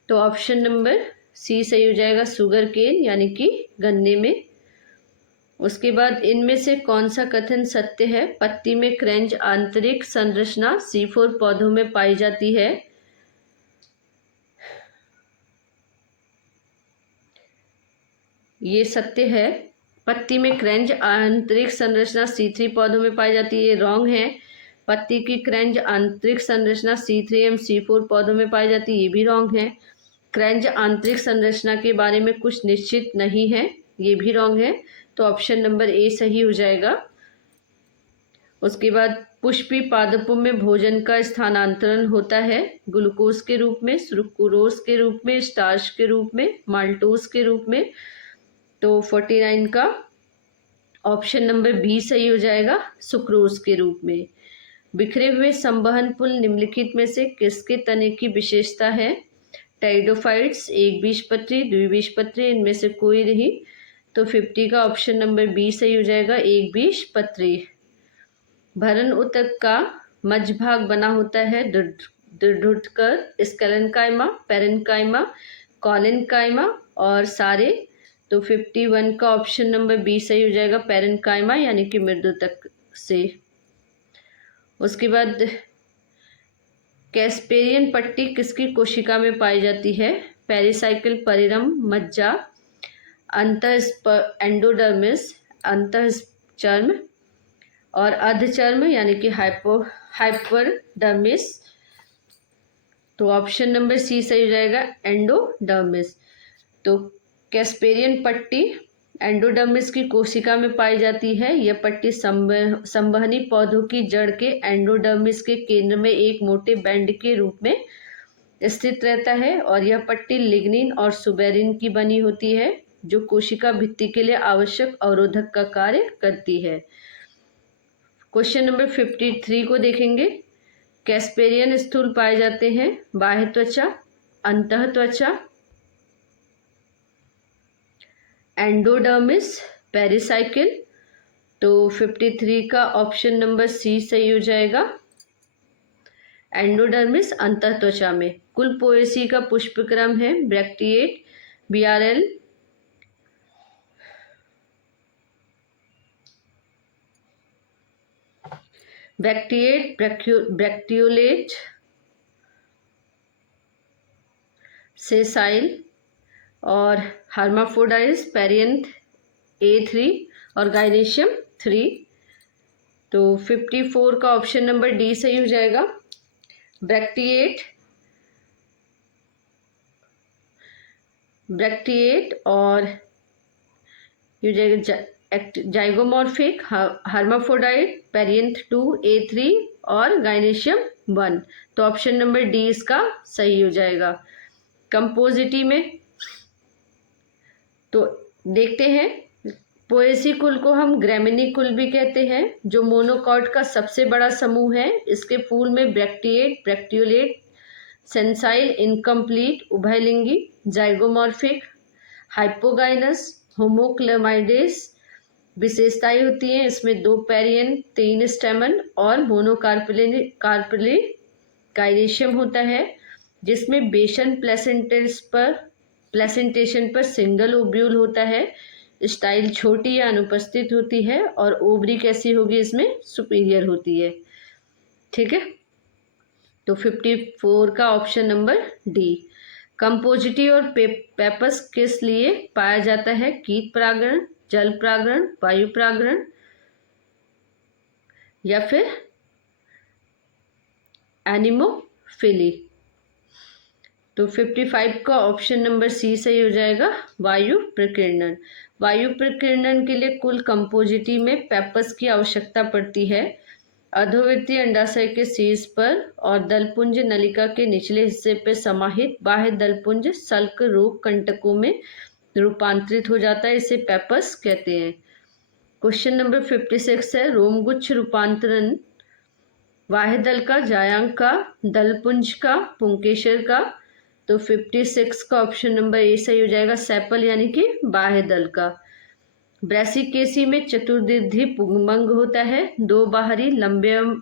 तो ऑप्शन नंबर सी सही हो जाएगा, सुगर केन यानी कि गन्ने में। उसके बाद इनमें से कौन सा कथन सत्य है? पत्ती में क्रेंज आंतरिक संरचना C4 पौधों में पाई जाती है। ये सत्य है। पत्ती में क्रेंज आंतरिक संरचना C3 पौधों में पाई जाती है, ये रॉन्ग है। पत्ती की क्रेंज आंतरिक संरचना C3 एवं C4 पौधों में पाई जाती है, ये भी रॉन्ग है। क्रेंज आंतरिक संरचना के बारे में कुछ निश्चित नहीं है, ये भी रॉन्ग है। तो ऑप्शन नंबर ए सही हो जाएगा। उसके बाद पुष्पी पादपों में भोजन का स्थानांतरण होता है ग्लूकोज के रूप में, सुक्रोज के रूप में, स्टार्च के रूप में, माल्टोज के रूप में। तो 49 का ऑप्शन नंबर बी सही हो जाएगा, सुक्रोज के रूप में। बिखरे हुए संवहन पुल निम्नलिखित में से किसके तने की विशेषता है? टेरिडोफाइट्स, एक बीजपत्री, द्विबीजपत्री, इनमें से कोई नहीं। तो 50 का ऑप्शन नंबर बी सही हो जाएगा, एक बीजपत्री। भरण ऊतक का मध्य भाग बना होता है दृढ़ोत्कर, स्केलेनकाइमा, पेरेन्काइमा, कॉलेनकाइमा और सारे। तो 51 का ऑप्शन नंबर बी सही हो जाएगा, पेरेन्काइमा यानी कि मृदुतक से। उसके बाद कैस्पेरियन पट्टी किसकी कोशिका में पाई जाती है? पेरिसाइकिल, परिरम, मज्जा, एंडोडर्मिस, अंतःचर्म और अर्धचर्म यानी कि हाइपोडर्मिस। तो ऑप्शन नंबर सी सही हो जाएगा, एंडोडर्मिस। तो कैस्पेरियन पट्टी एंडोडर्मिस की कोशिका में पाई जाती है। यह पट्टी संवहनी पौधों की जड़ के एंडोडर्मिस के केंद्र में एक मोटे बैंड के रूप में स्थित रहता है और यह पट्टी लिग्निन और सुबेरिन की बनी होती है जो कोशिका भित्ति के लिए आवश्यक अवरोधक का कार्य करती है। क्वेश्चन नंबर 53 को देखेंगे। कैस्पेरियन स्थूल पाए जाते हैं बाह्य त्वचा, अंतः त्वचा, एंडोडर्मिस, पेरिसाइकिल। तो 53 का ऑप्शन नंबर सी सही हो जाएगा, एंडोडर्मिस अंतः त्वचा में। कुल पोएसी का पुष्पक्रम है ब्रैक्टिएट, BRL, ब्रैक्टिएट, ब्रैक्टियोलेट, सेसाइल और हर्माफ्रोडाइट्स, पेरियंथ A3 और गाइनेशियम 3। तो 54 का ऑप्शन नंबर डी सही हो जाएगा, ब्रैक्टिएट और ये हो जाएगा जाइगोमॉर्फिक, हर्माफ्रोडाइट, पेरियंथ 2 A3 और गाइनेशियम 1। तो ऑप्शन नंबर डी इसका सही हो जाएगा। कंपोजिटी में तो देखते हैं, पोएसी कुल को हम ग्रेमिनी कुल भी कहते हैं, जो मोनोकॉट का सबसे बड़ा समूह है। इसके फूल में ब्रैक्टिएट, ब्रैक्टियोलेट, सेंसाइल, इनकम्प्लीट, उभयलिंगी, जाइगोमॉर्फिक, हाइपोगाइनस, होमोक्लेमाइडेस विशेषताएं होती हैं। इसमें 2 पेरियन, 3 स्टेमन और मोनोकार्पली गाइनेशियम होता है, जिसमें बेसन प्लेसेंटेशन पर सिंगल ओब्यूल होता है। स्टाइल छोटी या अनुपस्थित होती है और ओवरी कैसी होगी, इसमें सुपीरियर होती है। ठीक है, तो 54 का ऑप्शन नंबर डी। कंपोजिटी और पेपस किस लिए पाया जाता है? कीट परागण, जल परागण, वायु परागण या फिर एनिमोफिली। तो 55 का ऑप्शन नंबर सी सही हो जाएगा, वायु प्रकीर्णन। वायु प्रकीर्णन के लिए कुल कंपोजिटी में पेपस की आवश्यकता पड़ती है। अधोवर्तीय अंडाशय के शीर्ष पर और दलपुंज नलिका के निचले हिस्से पर समाहित बाह्य दलपुंज सल्क रोग कंटकों में रूपांतरित हो जाता है, इसे पेपस कहते हैं। क्वेश्चन नंबर 56 है, रोमगुच्छ रूपांतरण बाह्य दल का, जायांग का, दलपुंज का, पुंकेसर का। तो 56 का ऑप्शन नंबर ए सही हो जाएगा, सेपल यानी कि बाह्य दल का। ब्रैसिकेसी में चतुर्दिद्धि पुंगमंग होता है। 2 बाहरी लंबे एवं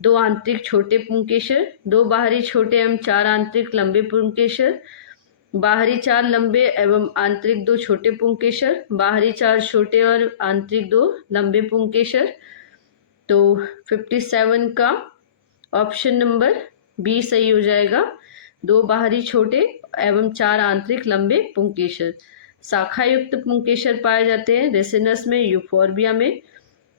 2 आंतरिक छोटे पुंकेसर, 2 बाहरी छोटे एवं 4 आंतरिक लंबे पुंकेसर, बाहरी 4 लंबे एवं आंतरिक 2 छोटे पुंकेसर, बाहरी 4 छोटे और आंतरिक 2 लंबे पुंकेसर। तो 57 का ऑप्शन नंबर बी सही हो जाएगा, 2 बाहरी छोटे एवं 4 आंतरिक लंबे पुंकेसर। शाखा युक्त पुंकेसर पाए जाते हैं रेसिनस में, यूफोर्बिया में,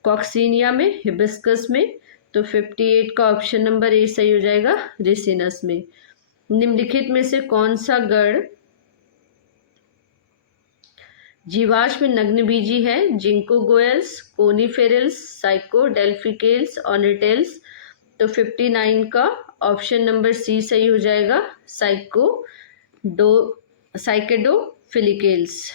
कॉक्सीनिया में, हिबिस्कस में। तो 58 का ऑप्शन नंबर ए सही हो जाएगा, रेसिनस में। निम्नलिखित में से कौन सा गण जीवाश्म नग्नबीजी है? जिंकोगोयल्स, कोनीफेरल्स, साइकोडेल्फिकेल्स, ऑर्निटेल्स। तो 59 का ऑप्शन नंबर सी सही हो जाएगा, साइकेडोफिलिकेल्स।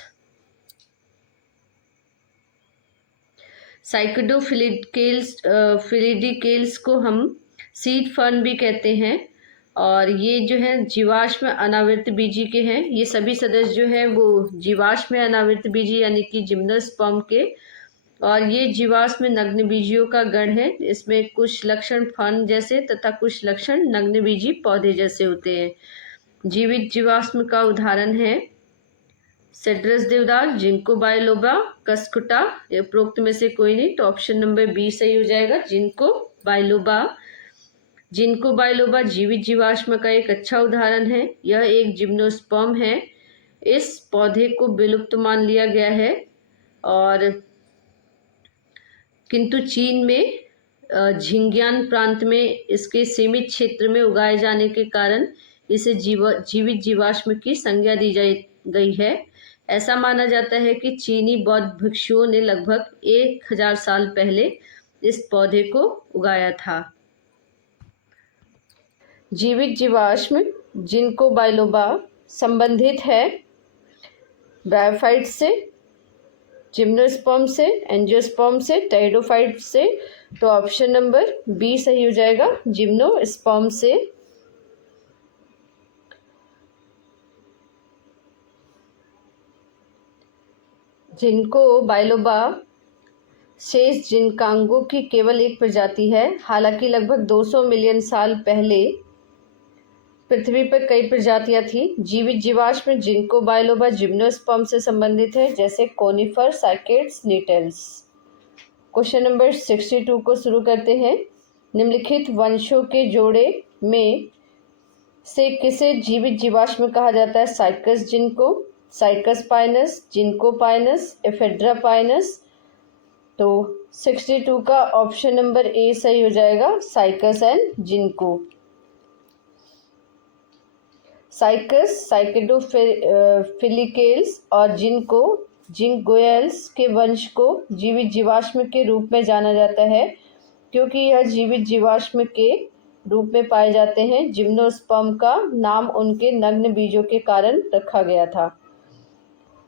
फिलिडिकेल्स को हम सीड फर्न भी कहते हैं, और ये जो है जीवाश्म अनावृत बीजी के हैं। ये सभी सदस्य जो है वो जीवाश्म अनावृत बीजी यानी कि जिम्नोस्पर्म के, और ये जीवाश्म नग्न बीजियों का गण है। इसमें कुछ लक्षण फर्न जैसे तथा कुछ लक्षण नग्न बीजी पौधे जैसे होते हैं। जीवित जीवाश्म का उदाहरण है सिट्रस देवदार, जिंको बायलोबा, कस्कुटा। उपरोक्त में से कोई नहीं, तो ऑप्शन नंबर बी सही हो जाएगा, जिंको बायलोबा। जिनको बायलोबा जीवित जीवाश्म का एक अच्छा उदाहरण है। यह एक जिम्नोस्पर्म है। इस पौधे को विलुप्त मान लिया गया है, और किंतु चीन में झिंग्यान प्रांत में इसके सीमित क्षेत्र में उगाए जाने के कारण इसे जीवित जीवाश्म की संज्ञा दी गई है। ऐसा माना जाता है कि चीनी बौद्ध भिक्षुओं ने लगभग 1000 साल पहले इस पौधे को उगाया था। जीवित जीवाश्म जिनको बायलोबा संबंधित है ब्रायोफाइट से, जिम्नोस्पर्म से, एंजियोस्पर्म से, टेरिडोफाइट से। तो ऑप्शन नंबर बी सही हो जाएगा, जिम्नोस्पर्म से। जिनको बायलोबा शेष जिनकांगों की केवल एक प्रजाति है। हालांकि लगभग 200 मिलियन साल पहले पृथ्वी पर कई प्रजातियां थी। जीवित जीवाश्म जिनको बायलोबा जिम्नोस्पर्म से संबंधित है, जैसे कोनिफर, साइकेड्स, नीटल्स। क्वेश्चन नंबर 62 को शुरू करते हैं। निम्नलिखित वंशों के जोड़े में से किसे जीवित जीवाश्म कहा जाता है? साइकस जिनको, साइकस पाइनस, जिनको पाइनस, एफेड्रा पाइनस। तो 62 का ऑप्शन नंबर ए सही हो जाएगा, साइकस एंड जिनको। साइकस साइकेडोफिलिकेल्स और जिनको जिंकोएल्स के वंश को जीवित जीवाश्म के रूप में जाना जाता है क्योंकि यह जीवित जीवाश्म के रूप में पाए जाते हैं। जिम्नोस्पर्म का नाम उनके नग्न बीजों के कारण रखा गया था।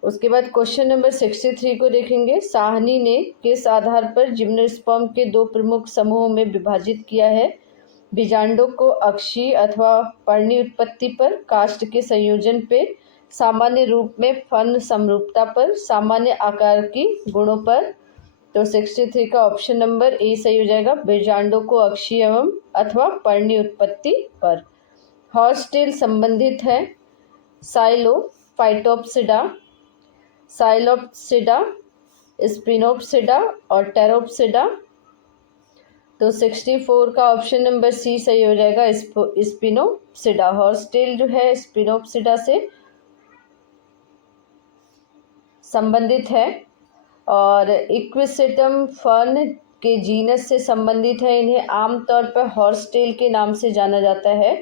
उसके बाद क्वेश्चन नंबर 63 को देखेंगे। साहनी ने किस आधार पर जिम्नोस्पर्म के दो प्रमुख समूहों में विभाजित किया है? बीजांडों को अक्षीय अथवा पर्णी उत्पत्ति पर, काष्ठ के संयोजन पे, सामान्य रूप में फर्न समरूपता पर, सामान्य आकार की गुणों पर। तो 63 का ऑप्शन नंबर ए सही हो जाएगा, बीजांडों को अक्षीय एवं अथवा पर्णी उत्पत्ति पर। हॉर्सटेल संबंधित है साइलोफाइटोप्सिडा, साइलोप्सिडा, स्पिनोप्सिडा और टेरोप्सिडा। तो 64 का ऑप्शन नंबर सी सही हो जाएगा, स्पिनोप्सिडा। हॉर्सटेल जो है स्पिनोप्सिडा से संबंधित है और इक्विसेटम फर्न के जीनस से संबंधित है। इन्हें आमतौर पर हॉर्सटेल के नाम से जाना जाता है।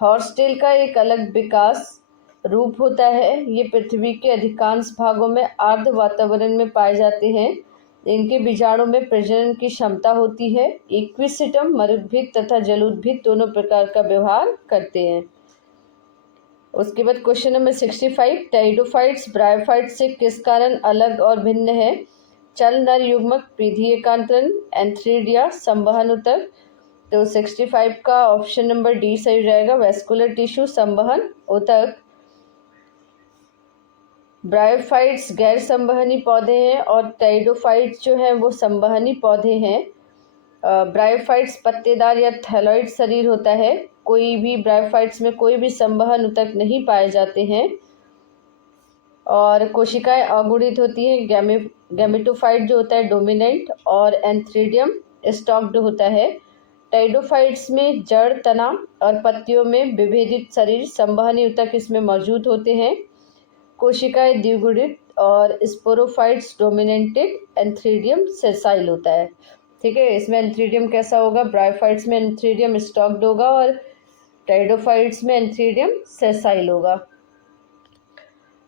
हॉर्सटेल का एक अलग विकास रूप होता है। ये पृथ्वी के अधिकांश भागों में आर्द्र वातावरण में पाए जाते हैं। इनके बीजाणु में प्रजनन की क्षमता होती है। इक्विसेटम मरुद्भिद तथा जलोद्भिद दोनों प्रकार का व्यवहार करते हैं। उसके बाद क्वेश्चन नंबर 65, टेरिडोफाइट्स ब्रायोफाइट्स से किस कारण अलग और भिन्न है? चल नर युग्मक, पीढ़ी एकांतरण, एंथ्रीडिया, संवहन ऊतक। तो 65 का ऑप्शन नंबर डी सही हो जाएगा, वेस्कुलर टिश्यू, संवहन ऊतक। ब्रायोफाइट्स गैर संवहनी पौधे हैं और टेरिडोफाइट्स जो हैं वो संवहनी पौधे हैं। ब्रायोफाइट्स पत्तेदार या थैलॉइड शरीर होता है। कोई भी ब्रायोफाइट्स में कोई भी संवहन ऊतक नहीं पाए जाते हैं और कोशिकाएं अगुणित होती हैं। गैमेटोफाइट जो होता है डोमिनेंट और एंथ्रीडियम स्टॉक्ड होता है। टेरिडोफाइट्स में जड़, तना और पत्तियों में विभेदित शरीर, संवहनी ऊतक इसमें मौजूद होते हैं। कोशिकाएं द्विगुणित और स्पोरोफाइट्स डोमिनेटेड, एंथ्रीडियम सेसाइल होता है। ठीक है, इसमें एंथ्रीडियम कैसा होगा? ब्रायोफाइट्स में एंथ्रीडियम स्टॉक्ड होगा और टेरिडोफाइट्स में एंथ्रीडियम सेसाइल होगा।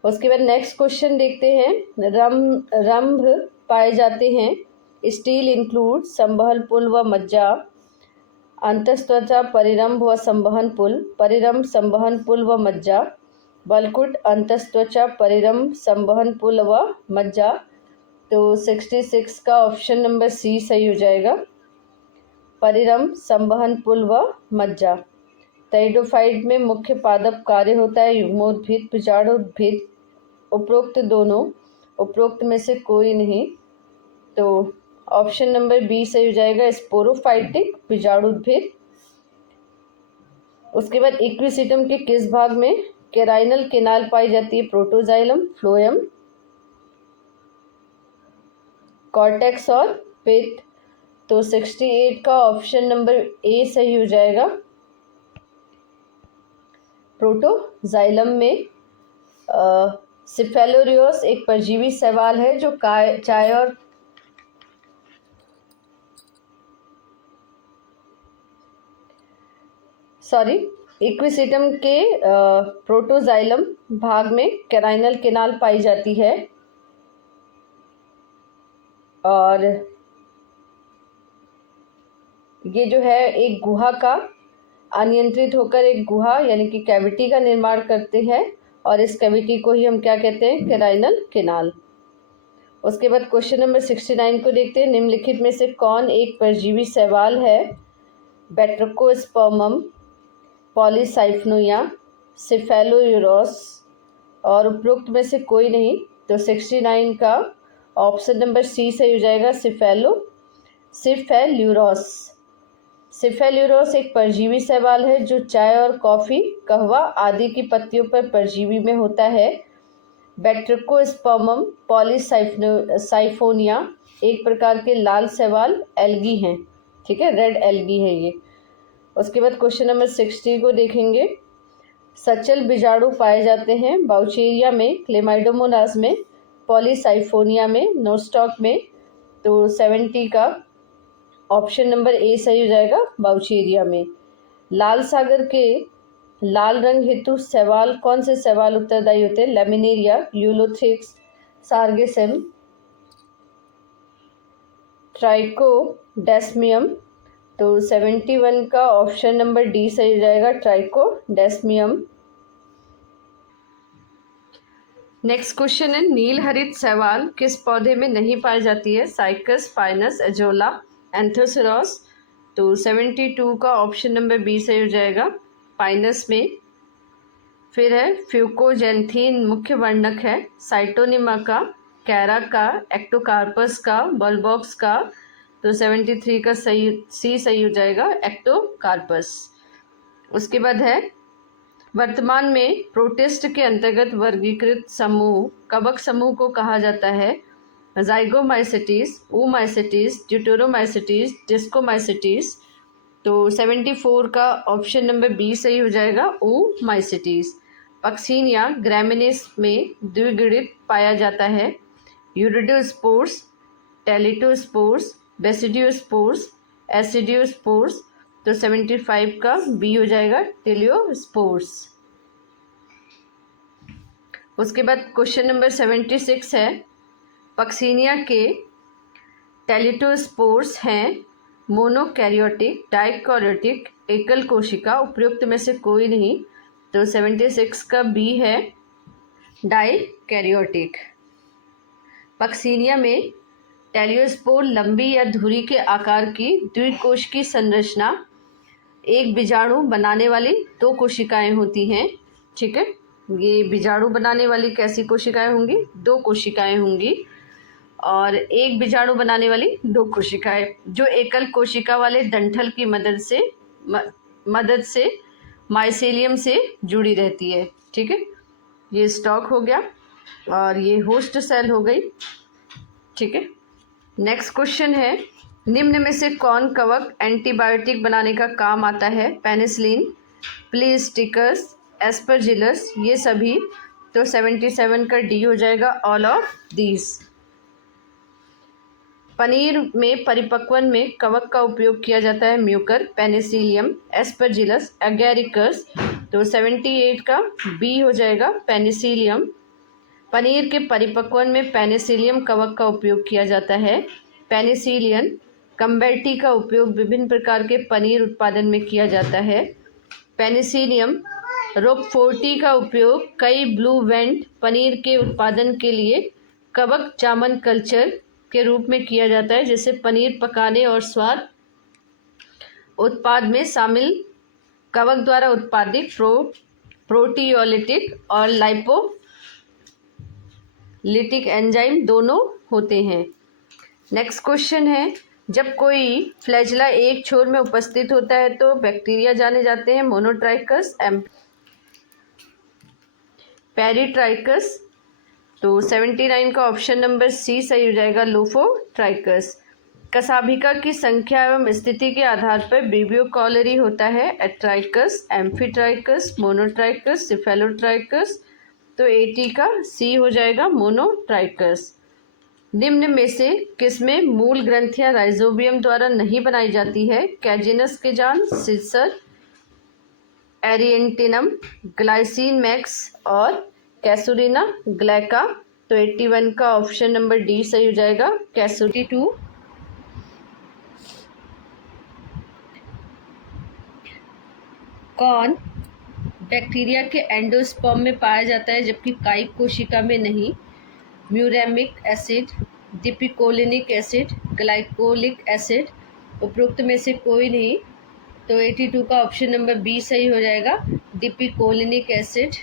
उसके बाद नेक्स्ट क्वेश्चन देखते हैं। रंभ पाए जाते हैं। स्टील इंक्लूड संवहन पुल व मज्जा, अंतस्त्वचा परिरंभ व संवहन पुल, परिरंभ संवहन पुल व मज्जा, बलकुट अंतस्त्वचा परिरंभ संवहन पुल व मज्जा। तो 66 का ऑप्शन नंबर सी सही हो जाएगा, परिरंभ संवहन पुल व मज्जा। टेरिडोफाइट में मुख्य पादप कार्य होता है युग्मोद्भिद, बीजाणुद्भिद, उपरोक्त दोनों, उपरोक्त में से कोई नहीं। तो ऑप्शन नंबर बी सही हो जाएगा, स्पोरोफाइटिक, बीजाणुद्भिद। उसके बाद इक्विसेटम के किस भाग में कैराइनल केनाल पाई जाती है? प्रोटोजाइलम, फ्लोएम, कॉर्टेक्स और पित्त। तो 68 का ऑप्शन नंबर ए सही हो जाएगा, प्रोटोजाइलम में। सिफेलोरियोस एक परजीवी शैवाल है जो चाय और इक्विसेटम के प्रोटोजाइलम भाग में कैराइनल केनाल पाई जाती है और ये जो है एक गुहा का अनियंत्रित होकर एक गुहा यानी कि कैविटी का निर्माण करते हैं और इस कैविटी को ही हम क्या कहते हैं? कैराइनल केनाल। उसके बाद क्वेश्चन नंबर 69 को देखते हैं। निम्नलिखित में से कौन एक परजीवी शैवाल है? बैट्रिकोस्पर्मम, पॉलीसाइफनोया, सिफेलोयूरोस और उपरोक्त में से कोई नहीं। तो 69 का ऑप्शन नंबर सी सही हो जाएगा, सिफेल्यूरोस। सिफेल्यूरोस एक परजीवी शैवाल है जो चाय और कॉफ़ी, कहवा आदि की पत्तियों पर परजीवी में होता है। बैट्रिकोस्पर्मम पॉलीसाइफोनिया एक प्रकार के लाल शैवाल एल्गी हैं। ठीक है, रेड एल्गी है ये। उसके बाद क्वेश्चन नंबर 60 को देखेंगे। सचल बीजाणु पाए जाते हैं बाउचेरिया में, क्लेमाइडोमोनास में, पॉलीसाइफोनिया में, नोस्टॉक में। तो 70 का ऑप्शन नंबर ए सही हो जाएगा, बाउचेरिया में। लाल सागर के लाल रंग हेतु शैवाल, कौन से शैवाल उत्तरदायी होते हैं? Laminaria, ulothrix, sargassum, trichodesmium. तो 71 का ऑप्शन नंबर डी सही हो जाएगा, ट्राइकोडेस्मियम। नेक्स्ट क्वेश्चन है, नील हरित शैवाल किस पौधे में नहीं पाई जाती है? Cycas, pinus, azolla, anthoceros. तो 72 का ऑप्शन नंबर बी सही हो जाएगा, पाइनस में। फिर है फ्यूकोजेंथीन मुख्य वर्णक है साइटोनिमा का, कैरा का, एक्टोकार्पस का, बल्बॉक्स का। तो 73 का सी सही हो जाएगा, एक्टोकार्पस। उसके बाद है, वर्तमान में प्रोटिस्ट के अंतर्गत वर्गीकृत समूह कवक समूह को कहा जाता है? जाइगोमाइसेटिस, oomacetes, ड्यूटेरोमाइसेटिस, डिस्कोमाइसेटिस। तो 74 का ऑप्शन नंबर बी सही हो जाएगा, oomacetes। पक्सीनिया ग्रैमिनीस में द्विगुणित पाया जाता है? यूरिडोस्पोर्स, टेलिटोस्पोर्स, बेसिडियोस्पोर्स, एसिडियोस्पोर्स। तो 75 का बी हो जाएगा, टेलियोस्पोर्स। उसके बाद क्वेश्चन नंबर 76 है, पक्सीनिया के टेलिटोस्पोर्स हैं मोनोकैरियोटिक, डाइकैरियोटिक, एकल कोशिका, उपयुक्त में से कोई नहीं। तो 76 का बी है, डाइकैरियोटिक। पक्सीनिया में टेलियोस्पोर लंबी या धुरी के आकार की द्विकोश की संरचना, एक बीजाणु बनाने वाली 2 कोशिकाएं होती हैं। ठीक है, ये बीजाणु बनाने वाली कैसी कोशिकाएं होंगी? 2 कोशिकाएं होंगी। और एक बीजाणु बनाने वाली 2 कोशिकाएं जो एकल कोशिका वाले डंठल की मदद से माइसेलियम से जुड़ी रहती है। ठीक है, ये स्टॉक हो गया और ये होस्ट सेल हो गई। ठीक है, नेक्स्ट क्वेश्चन है, निम्न में से कौन कवक एंटीबायोटिक बनाने का काम आता है? पेनिसिलिन, प्लीस्टिकस, एस्परजिलस, ये सभी। तो 77 का डी हो जाएगा, ऑल ऑफ दीज। पनीर में परिपक्वन में कवक का उपयोग किया जाता है? Mucor, Penicillium, Aspergillus, एगैरिकस। तो 78 का बी हो जाएगा, पेनिसिलियम। पनीर के परिपक्वन में पेनिसिलियम कवक का उपयोग किया जाता है। पेनिसिलियन कम्बेल्टी का उपयोग विभिन्न प्रकार के पनीर उत्पादन में किया जाता है। पेनिसिलियम रोकफोर्टी का उपयोग कई ब्लू वेंट पनीर के उत्पादन के लिए कवक जामन कल्चर के रूप में किया जाता है, जिसे पनीर पकाने और स्वाद उत्पाद में शामिल कवक द्वारा उत्पादित प्रोटीओलिटिक और लाइपोलिटिक एंजाइम दोनों होते हैं। नेक्स्ट क्वेश्चन है, जब कोई फ्लैजेला एक छोर में उपस्थित होता है तो बैक्टीरिया जाने जाते हैं? Monotrichous, peritrichous. तो 79 का ऑप्शन नंबर सी सही हो जाएगा, लोफोट्राइकस। कसाभिका की संख्या एवं स्थिति के आधार पर विब्रियो कॉलरी होता है? Atrichous, amphitrichous, monotrichous, cephalotrichous. तो 80 का सी हो जाएगा, मोनोट्राइकस। निम्न में से किसमें मूल ग्रंथियां राइजोबियम द्वारा नहीं बनाई जाती है? कैजिनस के जान, सिसर, एरिएंटिनम, ग्लाइसिन मैक्स और कैसुरिना ग्लैका। तो 81 का ऑप्शन नंबर डी सही हो जाएगा, कैसुरी 2। कौन बैक्टीरिया के एंडोस्पर्म में पाया जाता है जबकि कायिक कोशिका में नहीं? Muramic acid, dipicolinic acid, glycolic acid. उपरोक्त में से कोई नहीं। तो 82 का ऑप्शन नंबर बी सही हो जाएगा, डिपिकोलिनिक एसिड।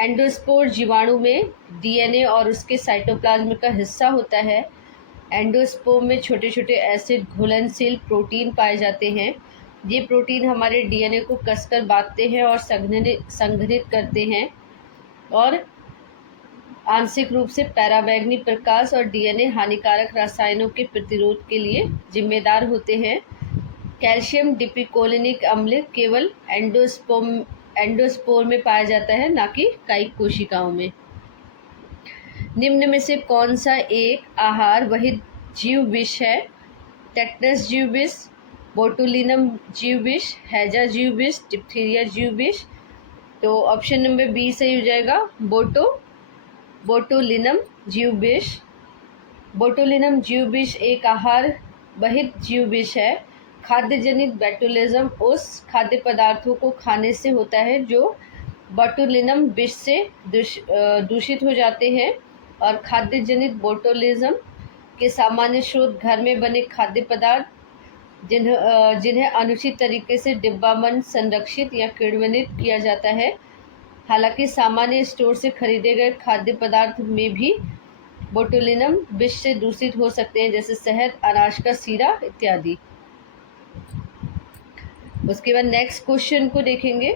एंडोस्पोर जीवाणु में डीएनए और उसके साइटोप्लाज्म का हिस्सा होता है। एंडोस्पोर में छोटे छोटे एसिड घुलनशील प्रोटीन पाए जाते हैं। ये प्रोटीन हमारे डीएनए को कसकर बांधते हैं और संघनित करते हैं और आंशिक रूप से पराबैंगनी प्रकाश और डीएनए हानिकारक रसायनों के प्रतिरोध के लिए जिम्मेदार होते हैं। कैल्शियम डिपिकोलिनिक अम्ल केवल एंडोस्पोर में पाया जाता है, ना कि कायिक कोशिकाओं में। निम्न में से कौन सा एक आहार वही जीव विष है? टेटनस जीव विष, बोटुलिनम जीव विष, हैजा जीव विष, डिप्थीरिया जीव विष। तो ऑप्शन नंबर बी सही हो जाएगा, बोटुलिनम बोटुलिनम जीवविष। बोटुलिनम जीवविष एक आहार बहित जीवविष है। खाद्य जनित बोटुलिज्म उस खाद्य पदार्थों को खाने से होता है जो बोटुलिनम विष से दूषित हो जाते हैं, और खाद्य जनित बोटुलिज्म के सामान्य स्रोत घर में बने खाद्य पदार्थ जिन्हें अनुचित तरीके से डिब्बाबंद, संरक्षित या किण्वित किया जाता है। हालांकि सामान्य स्टोर से खरीदे गए खाद्य पदार्थ में भी बोटुलिनम विष से दूषित हो सकते हैं, जैसे शहद, अनाज का सीरा इत्यादि। उसके बाद नेक्स्ट क्वेश्चन को देखेंगे।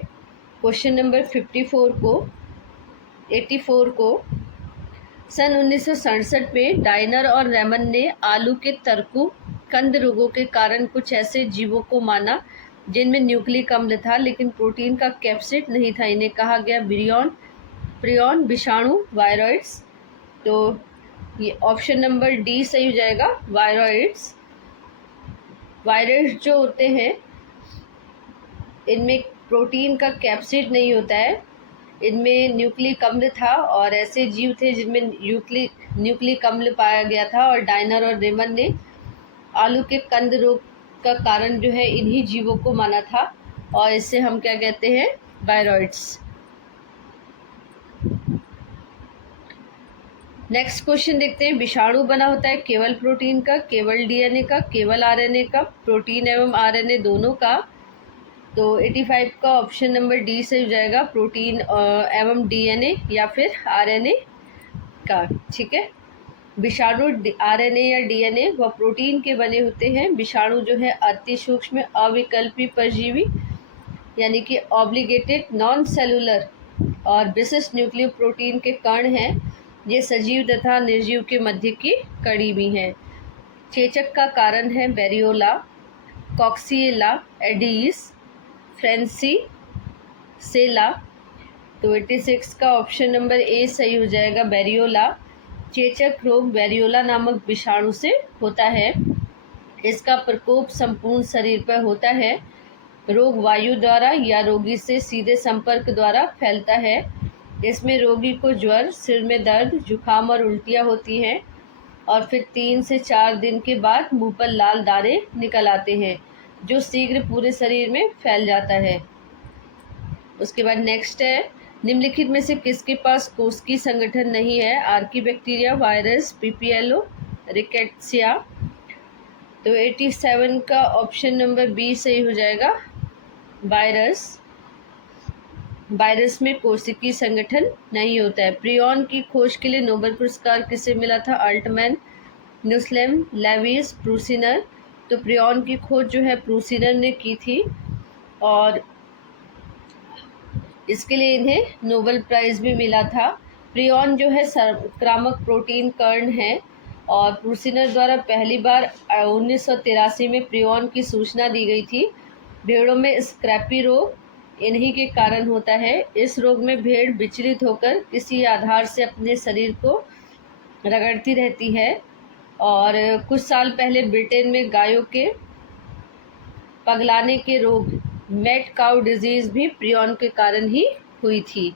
क्वेश्चन नंबर 84 को सन 1967 में डाइनर और रेमन ने आलू के तर्कु कंद रोगों के कारण कुछ ऐसे जीवों को माना जिनमें न्यूक्लिक अम्ल था लेकिन प्रोटीन का कैप्सिड नहीं था। इन्हें कहा गया प्रियॉन विषाणु, वायरॉइड्स। तो ये ऑप्शन नंबर डी सही हो जाएगा, वायरॉइड्स। वायरस जो होते हैं इनमें प्रोटीन का कैप्सिड नहीं होता है, इनमें न्यूक्लिक अम्ल था और ऐसे जीव थे जिनमें न्यूक्लिक अम्ल पाया गया था। और डाइनर और रेमन ने आलू के कंद रोग का कारण जो है इन्हीं जीवों को माना था, और इससे हम क्या कहते हैं, वायरॉइड्स। नेक्स्ट क्वेश्चन देखते हैं। विषाणु बना होता है केवल प्रोटीन का, केवल डीएनए का, केवल आरएनए का, प्रोटीन एवं आरएनए दोनों का। तो 85 का ऑप्शन नंबर डी से हो जाएगा, प्रोटीन एवं डीएनए या फिर आरएनए का। ठीक है, विषाणु आरएनए या डीएनए व प्रोटीन के बने होते हैं। विषाणु जो है अति सूक्ष्म अविकल्पी परजीवी यानी कि ऑब्लिगेटेड नॉन सेलुलर और विशिष्ट न्यूक्लियो प्रोटीन के कण हैं। ये सजीव तथा निर्जीव के मध्य की कड़ी भी हैं। चेचक का कारण है वेरियोला, कॉक्सिएला, एडीज, फ्रांसिसेला। तो 86 का ऑप्शन नंबर ए सही हो जाएगा, वेरियोला। चेचक रोग वेरियोला नामक विषाणु से होता है। इसका प्रकोप संपूर्ण शरीर पर होता है। रोग वायु द्वारा या रोगी से सीधे संपर्क द्वारा फैलता है। इसमें रोगी को ज्वर, सिर में दर्द, जुखाम और उल्टियाँ होती हैं, और फिर 3 से 4 दिन के बाद मुंह पर लाल दाने निकल आते हैं जो शीघ्र पूरे शरीर में फैल जाता है। उसके बाद नेक्स्ट है, निम्नलिखित में से किसके पास कोशिकीय संगठन नहीं है? Archaebacteria, virus, PPLO, rickettsia. तो 87 का ऑप्शन नंबर बी सही हो जाएगा, वायरस। वायरस में कोशिकीय संगठन नहीं होता है। प्रियॉन की खोज के लिए नोबेल पुरस्कार किसे मिला था? Altman, Nusslein, Lewis, Prusiner. तो प्रियॉन की खोज जो है प्रूसिनर ने की थी, और इसके लिए इन्हें नोबेल प्राइज़ भी मिला था। प्रियॉन जो है संक्रामक प्रोटीन कर्ण है, और प्रूसिनर द्वारा पहली बार 1983 में प्रियॉन की सूचना दी गई थी। भेड़ों में स्क्रैपी रोग इन्हीं के कारण होता है। इस रोग में भेड़ विचलित होकर किसी आधार से अपने शरीर को रगड़ती रहती है, और कुछ साल पहले ब्रिटेन में गायों के पगलाने के रोग मैड काउ डिजीज़ भी प्रियॉन के कारण ही हुई थी।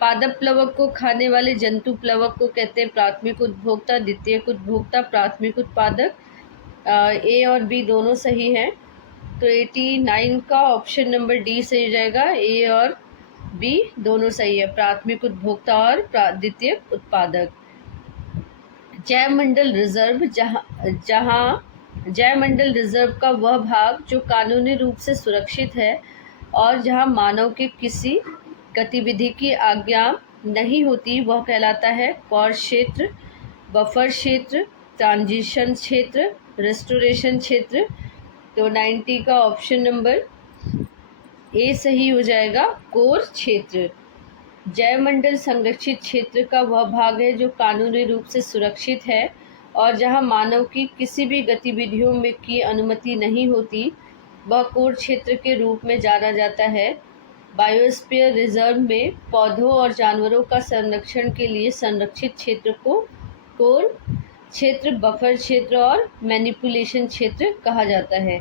पादप प्लवक को खाने वाले जंतु प्लवक को कहते हैं प्राथमिक उपभोक्ता, द्वितीयक उपभोक्ता, प्राथमिक उत्पादक। ए और बी दोनों सही हैं। तो 89 का ऑप्शन नंबर डी सही हो जाएगा, ए और बी दोनों सही है, प्राथमिक उपभोक्ता और द्वितीयक उत्पादक। जैवमंडल रिजर्व जैवमंडल रिजर्व का वह भाग जो कानूनी रूप से सुरक्षित है और जहां मानव के किसी गतिविधि की आज्ञा नहीं होती, वह कहलाता है कोर क्षेत्र, बफर क्षेत्र, ट्रांजिशन क्षेत्र, रेस्टोरेशन क्षेत्र। तो 90 का ऑप्शन नंबर ए सही हो जाएगा, कोर क्षेत्र। जैवमंडल संरक्षित क्षेत्र का वह भाग है जो कानूनी रूप से सुरक्षित है और जहां मानव की किसी भी गतिविधियों में की अनुमति नहीं होती, वह कोर क्षेत्र के रूप में जाना जाता है। बायोस्फीयर रिजर्व में पौधों और जानवरों का संरक्षण के लिए संरक्षित क्षेत्र को कोर क्षेत्र, बफर क्षेत्र और मैनिपुलेशन क्षेत्र कहा जाता है।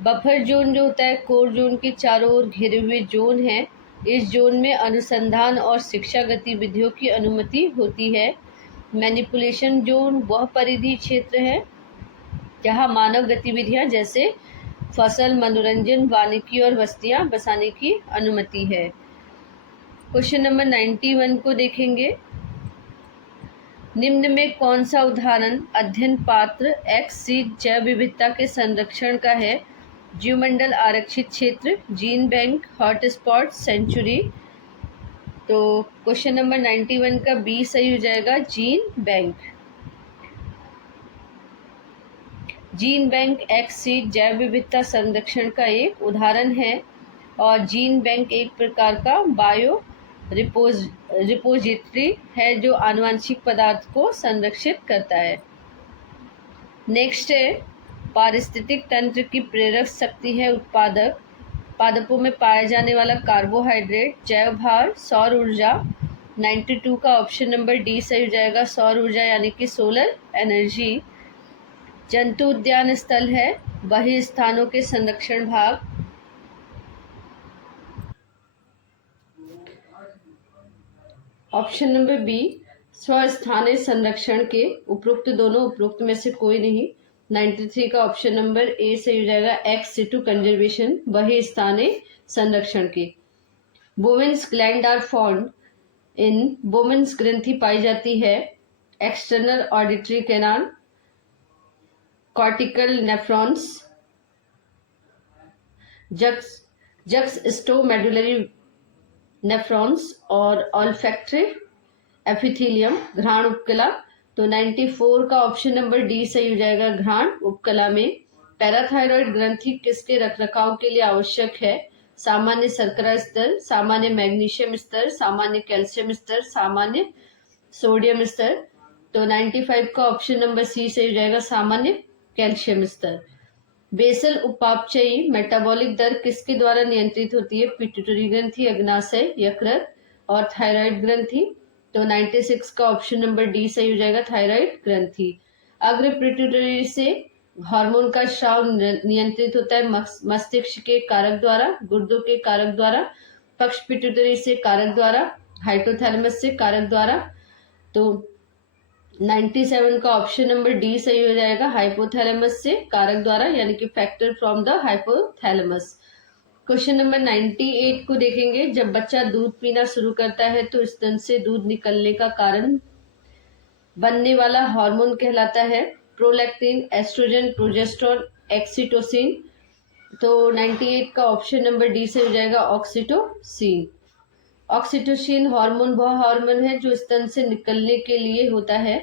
बफर जोन जो होता है कोर जोन के चारों ओर घिरे हुए जोन है, इस जोन में अनुसंधान और शिक्षा गतिविधियों की अनुमति होती है। मैनिपुलेशन जोन वह परिधि क्षेत्र है जहाँ मानव गतिविधियाँ जैसे फसल, मनोरंजन, वानिकी और बस्तियाँ बसाने की अनुमति है। क्वेश्चन नंबर 91 को देखेंगे। निम्न में कौन सा उदाहरण अध्ययन पात्र XC जैव विविधता के संरक्षण का है? जीवमंडल आरक्षित क्षेत्र, जीन बैंक, हॉटस्पॉट, सेंचुरी। तो क्वेश्चन नंबर 91 का बी सही हो जाएगा, gene bank. Gene bank XC जैव विविधता संरक्षण का एक उदाहरण है और जीन बैंक एक प्रकार का बायो रिपोजिटरी है जो आनुवंशिक पदार्थ को संरक्षित करता है। नेक्स्ट है पारिस्थितिक तंत्र की प्रेरक शक्ति है उत्पादक। पादपों में पाया जाने वाला कार्बोहाइड्रेट, जैव भार, सौर ऊर्जा। 92 का ऑप्शन नंबर डी सही हो जाएगा, सौर ऊर्जा यानी कि सोलर एनर्जी। जंतु उद्यान स्थल है वही स्थानों के संरक्षण भाग। ऑप्शन नंबर बी स्वस्थानीय संरक्षण के उपरोक्त दोनों, उपरोक्त में से कोई नहीं। 93 का ऑप्शन नंबर ए सही हो जाएगा, एक्स सिटू कंजर्वेशन वही स्थानीय संरक्षण के। Bowman's gland are found in, Bowman's ग्रंथि पाई जाती है external auditory canal, cortical nephrons, juxtamedullary nephrons और ऑल्फैक्टरी एपिथेलियम, घ्राण उपकला। तो 94 का ऑप्शन नंबर डी सही हो जाएगा, घ्राण उपकला में। पैराथायरॉयड ग्रंथि किसके रखरखाव के लिए आवश्यक है? सामान्य शर्करा स्तर, सामान्य मैग्नीशियम स्तर, सामान्य कैल्शियम स्तर, सामान्य सोडियम स्तर। तो 95 का ऑप्शन नंबर सी सही हो जाएगा, सामान्य कैल्शियम स्तर। बेसल उपापचयी मेटाबॉलिक दर किसके द्वारा नियंत्रित होती है? पिट्यूटरी ग्रंथि, अग्नाशय, यकृत और थायराइड ग्रंथि। तो 96 का ऑप्शन नंबर डी सही हो जाएगा, थायराइड ग्रंथि। अग्र पिट्यूटरी से हार्मोन का स्राव नियंत्रित होता है मस्तिष्क के कारक द्वारा, गुर्दों के कारक द्वारा, पक्ष पिट्यूटरी से कारक द्वारा, हाइपोथैलेमस से कारक द्वारा। तो 97 का ऑप्शन नंबर डी सही हो जाएगा, हाइपोथैलेमस से कारक द्वारा यानी कि factor from the hypothalamus. Question number 98 को देखेंगे। जब बच्चा दूध पीना शुरू करता है तो स्तन से दूध निकलने का कारण बनने वाला हार्मोन कहलाता है प्रोलैक्टिन, एस्ट्रोजन, प्रोजेस्टेरोन, एक्सीटोसिन। तो 98 का ऑप्शन नंबर डी से हो जाएगा, ऑक्सीटोसिन। ऑक्सीटोसिन हार्मोन वह हार्मोन है जो स्तन से निकलने के लिए होता है,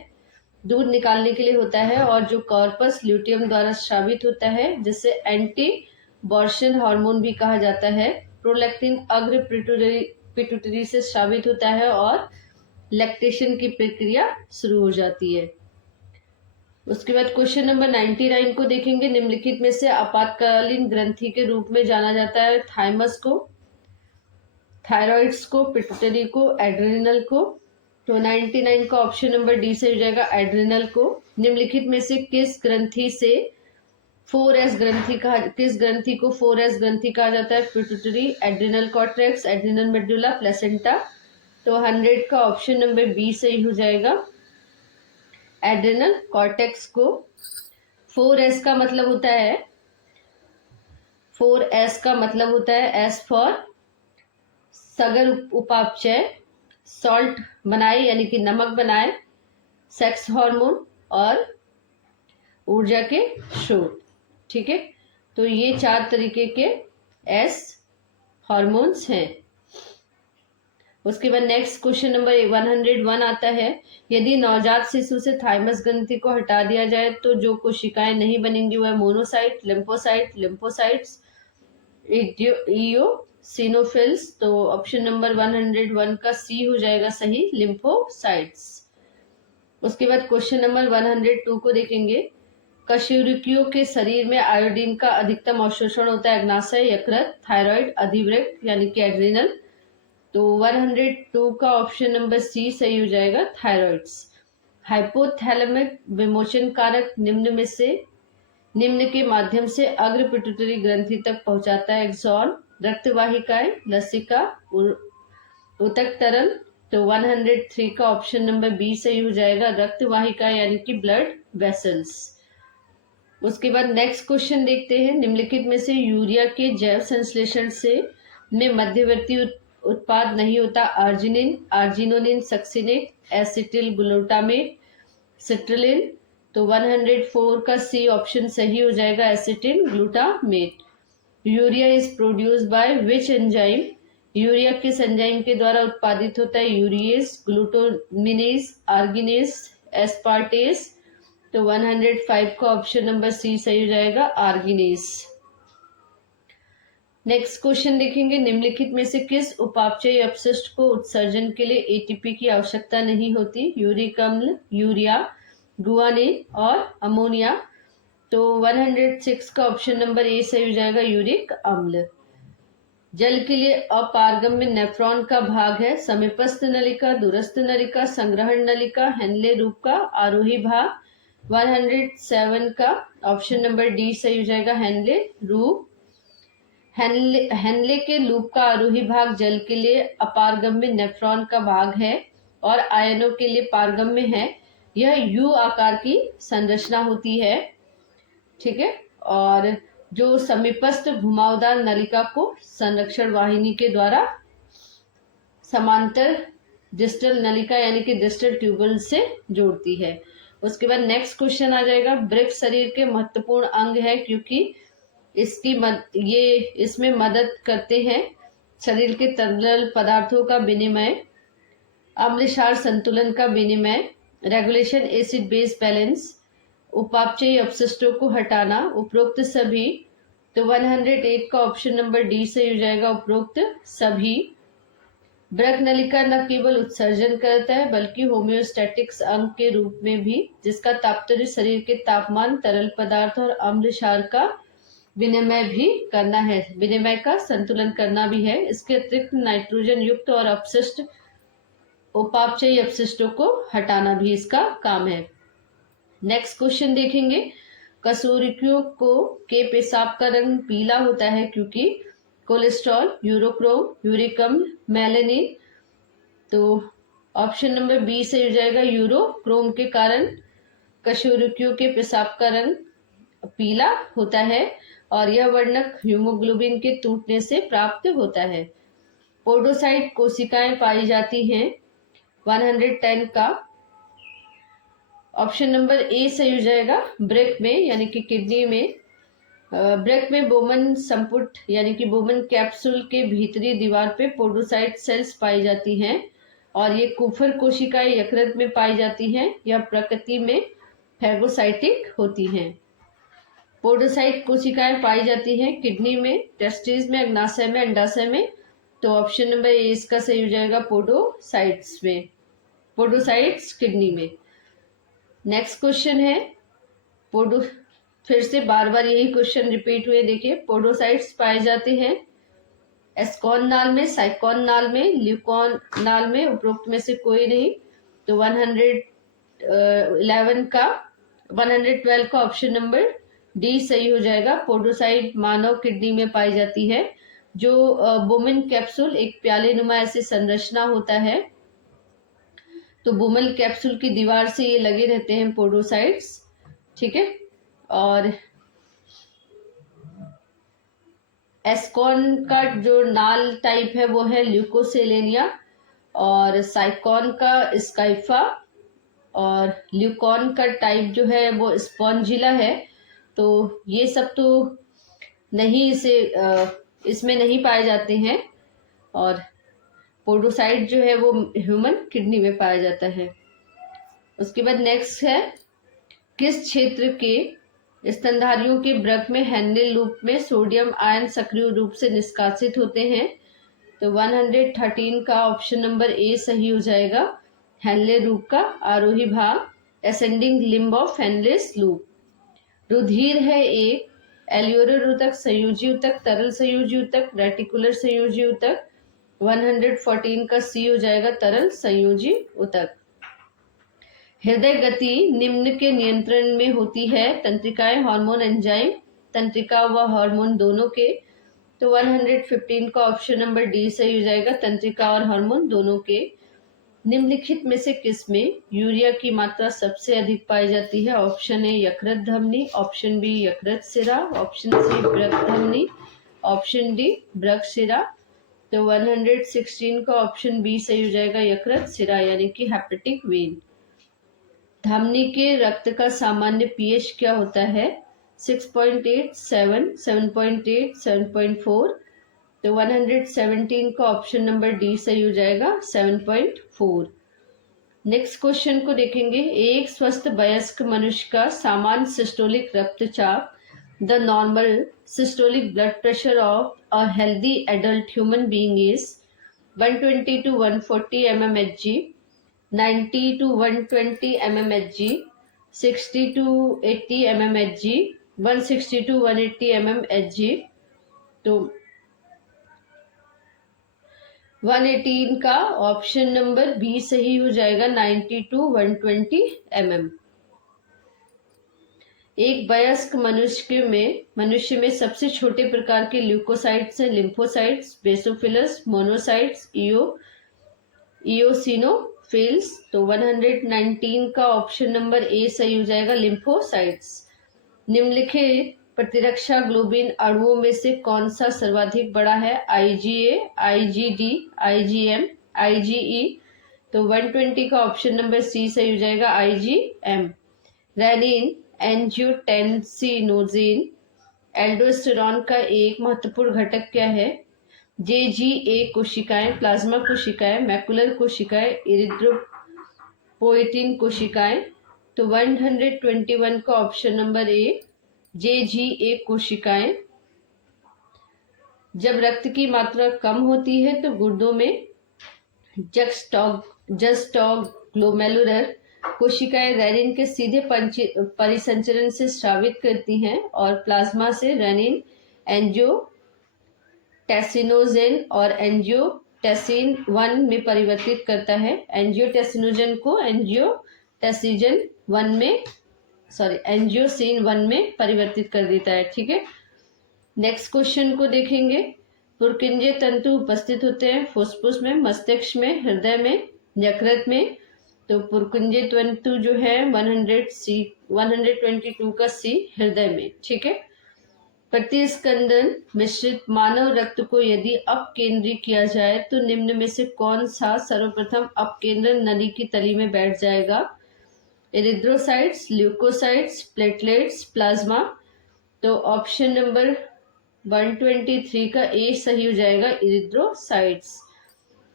दूध निकालने के लिए होता है और जो कॉर्पस ल्यूटियम द्वारा स्रावित होता है, जिसे एंटी बॉर्शन हार्मोन भी कहा जाता है। प्रोलैक्टिन अग्र पिट्यूटरी से स्रावित होता है और लैक्टेशन की प्रक्रिया शुरू हो जाती है। उसके बाद क्वेश्चन नंबर 99 को देखेंगे। निम्नलिखित में से आपातकालीन ग्रंथि के रूप में जाना जाता है थाइमस को, थायराइड्स को, पिट्यूटरी को, एड्रेनल को। तो 99 का ऑप्शन नंबर डी से हो जाएगा, एड्रेनल को। निम्नलिखित में से किस ग्रंथि से 4S ग्रंथि किस ग्रंथि को 4S ग्रंथि कहा जाता है? Pituitary, adrenal cortex, adrenal medulla, placenta. तो 100 का ऑप्शन नंबर बी सही हो जाएगा, एड्रेनल कॉर्टेक्स को। 4S का मतलब होता है, 4S का मतलब होता है S फॉर सगर उपापचय, सॉल्ट बनाए यानी कि नमक बनाए, सेक्स हार्मोन और ऊर्जा के स्रोत। ठीक है, तो ये 4 तरीके के S हार्मोन्स हैं। उसके बाद नेक्स्ट क्वेश्चन नंबर 101 आता है। यदि नवजात शिशु से थाइमस ग्रंथि को हटा दिया जाए तो जो कोशिकाएं नहीं बनेंगी वह मोनोसाइट, लिम्फोसाइट, लिम्फोसाइट्स, इओसिनोफिल्स। तो ऑप्शन नंबर 101 का सी हो जाएगा सही, लिम्फोसाइट्स। उसके बाद क्वेश्चन नंबर 102 को देखेंगे। कशेरुकियों के शरीर में आयोडीन का अधिकतम अवशोषण होता है अग्नाशय, यकृत, थायराइड, अधिवृक्क यानी कि एड्रिनल। तो 102 का ऑप्शन नंबर सी सही हो जाएगा, थायराइड्स। हाइपोथैलेमिक विमोचन कारक निम्न में से निम्न के माध्यम से अग्र पिट्यूटरी ग्रंथि तक पहुंचाता है एक्सॉन, रक्तवाहिकाएं, लसिका, ऊतक तरल। तो 103 का ऑप्शन नंबर बी सही हो जाएगा, रक्तवाहिकाएं यानी कि ब्लड वेसल्स। उसके बाद नेक्स्ट क्वेश्चन देखते हैं, निम्नलिखित में से यूरिया के जैव संश्लेषण से में मध्यवर्ती उत्पाद नहीं होता। Arginine, ornithine, succinate, acetyl glutamate, citrulline. तो 104 का सी ऑप्शन सही हो जाएगा, acetyl glutamate. Urea is produced by which enzyme, urea किस एंजाइम के द्वारा उत्पादित होता है। Urease, glutaminase, arginase, aspartase. तो 105 का ऑप्शन नंबर सी सही हो जाएगा, आर्गिनेज। नेक्स्ट क्वेश्चन देखेंगे, निम्नलिखित में से किस उपापचयी अपशिष्ट को उत्सर्जन के लिए एटीपी की आवश्यकता नहीं होती। यूरिक अम्ल, यूरिया, गुआनिन और अमोनिया। तो 106 का ऑप्शन नंबर ए सही हो जाएगा, यूरिक अम्ल। जल के लिए अपारगम्य नेफ्रॉन का भाग है। समीपस्थ नलिका, दूरस्थ नलिका, संग्रहण नलिका, हेनले रूप का आरोही भाग। 107 का ऑप्शन नंबर डी सही हो जाएगा, हेनले रूप। हेनले के लूप का आरोही भाग जल के लिए अपारगम्य नेफ्रॉन का भाग है और आयनों के लिए पारगम्य है। यह यू आकार की संरचना होती है, ठीक है। और जो समीपस्थ घुमावदार नलिका को संरक्षण वाहिनी के द्वारा समांतर डिस्टल नलिका यानी कि डिस्टल ट्यूबल से जोड़ती है। उसके बाद नेक्स्ट क्वेश्चन आ जाएगा, वृक्क शरीर के महत्वपूर्ण अंग है क्योंकि ये इसमें मदद करते हैं शरीर के तरल पदार्थों का विनिमय, अम्ल क्षार संतुलन का विनिमय, रेगुलेशन एसिड बेस बैलेंस, उपापचयी अपशिष्टों को हटाना, उपरोक्त सभी। तो 108 का ऑप्शन नंबर डी सही हो जाएगा, उपरोक्त सभी। वृक्क नलिका न केवल उत्सर्जन करता है बल्कि होम्योस्टैटिक्स अंग के रूप में भी, जिसका तात्पर्य शरीर के तापमान, तरल पदार्थ और अम्ल क्षार का विनिमय भी करना है, विनिमय का संतुलन करना भी है। इसके अतिरिक्त नाइट्रोजन युक्त और अपशिष्ट उपापचयी अपशिष्टों को हटाना भी इसका काम है। नेक्स्ट क्वेश्चन देखेंगे, कशेरुकियों के पेशाब का रंग पीला होता है क्योंकि कोलेस्ट्रॉल, यूरोक्रोम, यूरिक अम्ल, मेलानिन। तो ऑप्शन नंबर बी सही हो जाएगा, यूरोक्रोम के कारण कशेरुकियों के पेशाब का रंग पीला होता है और यह वर्णक हीमोग्लोबिन के टूटने से प्राप्त होता है। पोडोसाइट कोशिकाएं पाई जाती हैं। 110 का ऑप्शन नंबर ए सही हो जाएगा, वृक्क में यानी कि किडनी में। वृक्क में बोमन संपुट यानी कि बोमन कैप्सूल के भीतरी दीवार पे पोडोसाइट सेल्स पाई जाती हैं और ये कुफर कोशिकाएं यकृत में पाई जाती हैं। यह प्रकृति में फैगोसाइटिक होती हैं। पोडोसाइट कोशिकाएं पाई जाती हैं किडनी में, टेस्टिस में, अग्नाशय में, अंडाशय में। तो ऑप्शन नंबर ए इसका सही हो जाएगा, पोडोसाइट्स में, पोडोसाइट्स किडनी में। नेक्स्ट क्वेश्चन है, फिर से बार बार यही क्वेश्चन रिपीट हुए, देखिए। पोडोसाइट्स पाए जाते हैं एस्कॉन नाल में, साइकॉन नाल में, ल्यूकॉन नाल में, उपरोक्त में से कोई नहीं। तो 112 का ऑप्शन नंबर डी सही हो जाएगा, पोडोसाइट मानव किडनी में पाई जाती है। जो बोमन कैप्सूल एक प्याले नुमा ऐसे संरचना होता है, तो बोमन कैप्सूल की दीवार से ये लगे रहते हैं पोडोसाइट्स, ठीक है। और एस्कॉन का जो नाल टाइप है वो है ल्यूकोसेलेनिया और साइकॉन का स्काइफा और ल्यूकॉन का टाइप जो है वो स्पॉन्जिला है। तो ये सब तो नहीं इसमें नहीं पाए जाते हैं और पोडोसाइट जो है वो ह्यूमन किडनी में पाया जाता है। उसके बाद नेक्स्ट है, किस क्षेत्र के स्तनधारियों के वृक्क में हेनले लूप में सोडियम आयन सक्रिय रूप से निष्कासित होते हैं। तो 113 का ऑप्शन नंबर ए सही हो जाएगा, हेनले लूप का आरोही भाग, ascending limb of Henle's loop. रुधिर है एक एल्यूरल ऊतक, संयोजी ऊतक, तरल संयोजी ऊतक, रेटिकुलर संयोजी ऊतक। 114 का सी हो जाएगा, तरल संयोजी ऊतक। हृदय गति निम्न के नियंत्रण में होती है, तंत्रिकाएं, हार्मोन, एंजाइम, तंत्रिका व हार्मोन दोनों के। तो 115 का ऑप्शन नंबर डी सही हो जाएगा। तंत्रिका और हार्मोन दोनों के निम्नलिखित में से किसमें यूरिया की मात्रा सबसे अधिक पाई जाती है? ऑप्शन ए यकृत धमनी, ऑप्शन बी यकृत सिरा, ऑप्शन सी ब्रक धमनी, ऑप्शन डी ब्रक सिरा। तो 116 का ऑप्शन बी सही हो जाएगा, यकृत सिरा यानी कि हेपेटिक वेन। धमनी के रक्त का सामान्य पीएच क्या होता है? 6.8, 7, 7.8, 7.4। तो 117 का ऑप्शन नंबर डी सही हो जाएगा, 7.4। नेक्स्ट क्वेश्चन को देखेंगे। एक स्वस्थ वयस्क मनुष्य का सामान्य सिस्टोलिक रक्तचाप, the normal systolic blood pressure of a healthy adult human being is 120 to 140 mmHg, 90 to 120 mmHg, 60 to 80 mmHg, 160 to 180 mmHg। तो 118 का ऑप्शन नंबर बी सही हो जाएगा, 90 to 120 mm। एक वयस्क मनुष्य में सबसे छोटे प्रकार के ल्यूकोसाइट्स हैं लिम्फोसाइट्स, बेसोफिलस, मोनोसाइट्स, इओसिनोफिल्स। तो 119 का ऑप्शन नंबर ए सही हो जाएगा, लिम्फोसाइट्स। निम्नलिखित प्रतिरक्षा ग्लोबिन अणुओं में से कौन सा सर्वाधिक बड़ा है? IgA, IgD, IgM, IgE. तो 120 का ऑप्शन नंबर सी सही हो जाएगा, आईजीएम। रेनिन, एंजियोटेंसिनोजिन, एल्डोस्टेरॉन का एक महत्वपूर्ण घटक क्या है? जेजीए कोशिकाएं, प्लाज्मा कोशिकाएं, मैकुलर कोशिकाएं, इरिथ्रोपोइटिन कोशिकाएं। तो 121 का ऑप्शन नंबर ए, जेजीए कोशिकाएं। जब रक्त की मात्रा कम होती है तो गुर्दों में जस्टोग्लोमेरुलर कोशिकाएं रेनिन के सीधे परिसंचरण से स्रावित करती हैं और प्लाज्मा से रेनिन एंजियोटेसिनोजेन और एंजियोटेसिन 1 में परिवर्तित करता है। एंजियोटेसिनोजेन को एंजियोसिन 1 में परिवर्तित कर देता है। ठीक है, नेक्स्ट क्वेश्चन को देखेंगे। पुरकिंजे तंतु उपस्थित होते हैं फुफ्फुस में, मस्तिष्क में, हृदय में, यकृत में। तो पुरकिंजे तंतु जो है 122 का सी, हृदय में। ठीक है, प्रतिस्कंदन मिश्रित मानव रक्त को यदि अपकेंद्री किया जाए तो निम्न में से कौन सा सर्वप्रथम अपकेंद्रन नली की तली में बैठ जाएगा? Erythrocytes, leucocytes, platelets, plasma. तो ऑप्शन नंबर 123 का ए सही हो जाएगा, इरिथ्रोसाइट्स।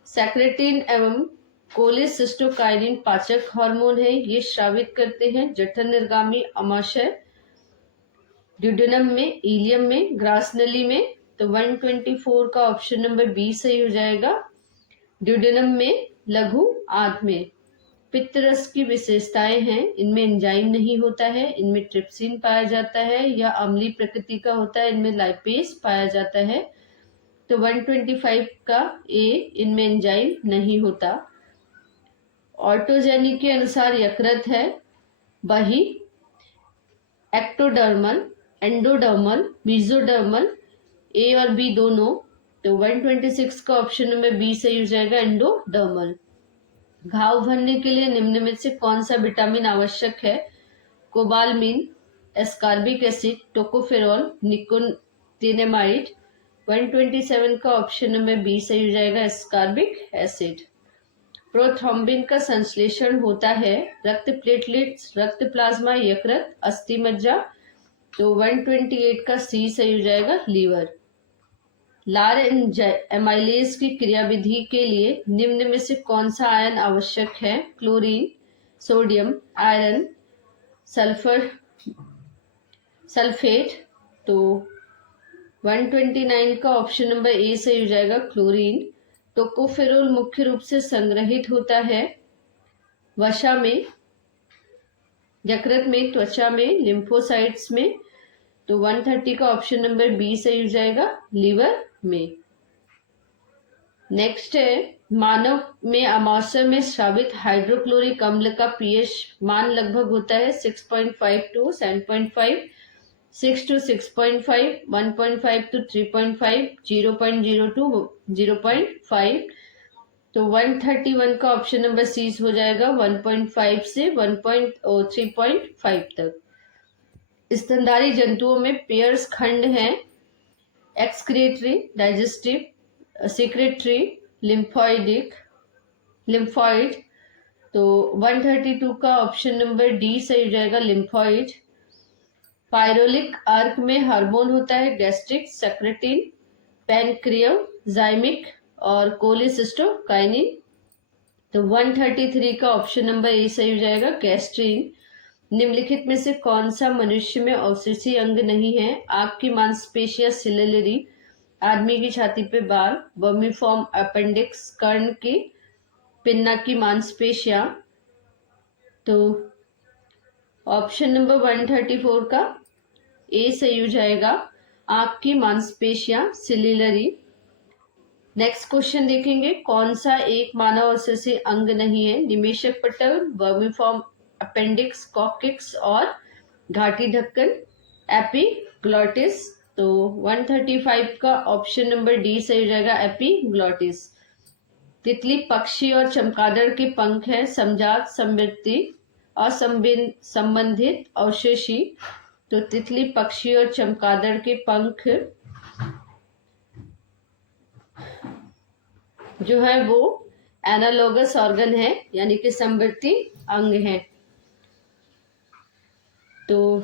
सेक्रेटिन एवं कोलेसिस्टोकाइनिन पाचक हार्मोन है, ये स्रावित करते हैं जठर निर्गामी अमाशय, ड्यूडेनम में, इलियम में, ग्रास नली में। तो 124 का ऑप्शन नंबर बी सही हो जाएगा, ड्यूडेनम में, लघु आंत में। पित्त रस की विशेषताएं हैं, इनमें एंजाइम नहीं होता है, इनमें ट्रिप्सिन पाया जाता है या अम्लीय प्रकृति का होता है, इनमें लाइपेज पाया जाता है। तो 125 का ए, इनमें एंजाइम नहीं होता। ऑटोजेनी के अनुसार यकृत है बही, एक्टोडर्मल, एंडोडर्मल, मेसोडर्मल, ए और बी दोनों। तो 126 का ऑप्शन नंबर बी सही हो जाएगा, एंडोडर्मल। घाव भरने के लिए निम्न में से कौन सा विटामिन आवश्यक है? Cobalamin, ascorbic acid, tocopherol, nicotinamide. 127 का ऑप्शन नंबर बी सही हो जाएगा, एस्कॉर्बिक एसिड। प्रोथ्रोम्बिन का संश्लेषण होता है रक्त प्लेटलेट्स, रक्त प्लाज्मा, यकृत, अस्थि मज्जा। तो 128 का सी सही हो जाएगा, लीवर। लार एमाइलेज की क्रियाविधि के लिए निम्न में से कौन सा आयन आवश्यक है? Chlorine, sodium, iron, sulphate. तो 129 का ऑप्शन नंबर ए सही हो जाएगा, क्लोरीन। टोकोफेरोल मुख्य रूप से संग्रहित होता है वसा में, यकृत में, त्वचा में, लिम्फोसाइट्स में। तो 130 का ऑप्शन नंबर बी सही हो जाएगा, लीवर में। नेक्स्ट है, मानव में अमाशय में स्रावित हाइड्रोक्लोरिक अम्ल का पीएच मान लगभग होता है 6.5 to 7.5। 6 to 6.5, 1.5 to 3.5, 0.0 to 0.5। तो 131 का ऑप्शन नंबर सी हो जाएगा 1.5 से 3.5 तक। स्तनधारी जंतुओं में पेयर्स खंड हैं एक्सक्रीटरी, डाइजेस्टिव, सेक्रेटरी, लिम्फॉइड। तो 132 का ऑप्शन नंबर डी सही हो जाएगा, लिम्फॉइड। पायरोलिक आर्क में हार्मोन होता है गैस्ट्रिक, सेक्रेटिन, पैनक्रियाजाइमिक और कोलिसिस्टोकाइनिन। तो 133 का ऑप्शन नंबर ए सही हो जाएगा, गैस्ट्रिन। निम्नलिखित में से कौन सा मनुष्य में अवशेषीय अंग नहीं है? आंख की मांसपेशियां सिलिलरी, आदमी की छाती पे बाल, वर्मीफॉर्म अपेंडिक्स, कर्ण की पिन्ना की मांसपेशियां। तो ऑप्शन नंबर 134 का ए सही हो जाएगा, आंख की मांसपेशियां सिलिलरी। नेक्स्ट क्वेश्चन देखेंगे, कौन सा एक मानव अवशेषीय अंग नहीं है? निमेशक पटल, वर्मीफॉर्म अपेंडिक्स, कॉक्सिक्स और घाटी ढक्कन, एपिग्लॉटिस। तो 135 का ऑप्शन नंबर डी सही हो जाएगा, एपिग्लॉटिस। तितली पक्षी और चमगादड़ के पंख है समजात, समृद्धि, असंबंधित, अवशेषी। तो तितली पक्षी और चमगादड़ के पंख जो है वो एनालोगस ऑर्गन है, यानी कि समवर्ती अंग है। तो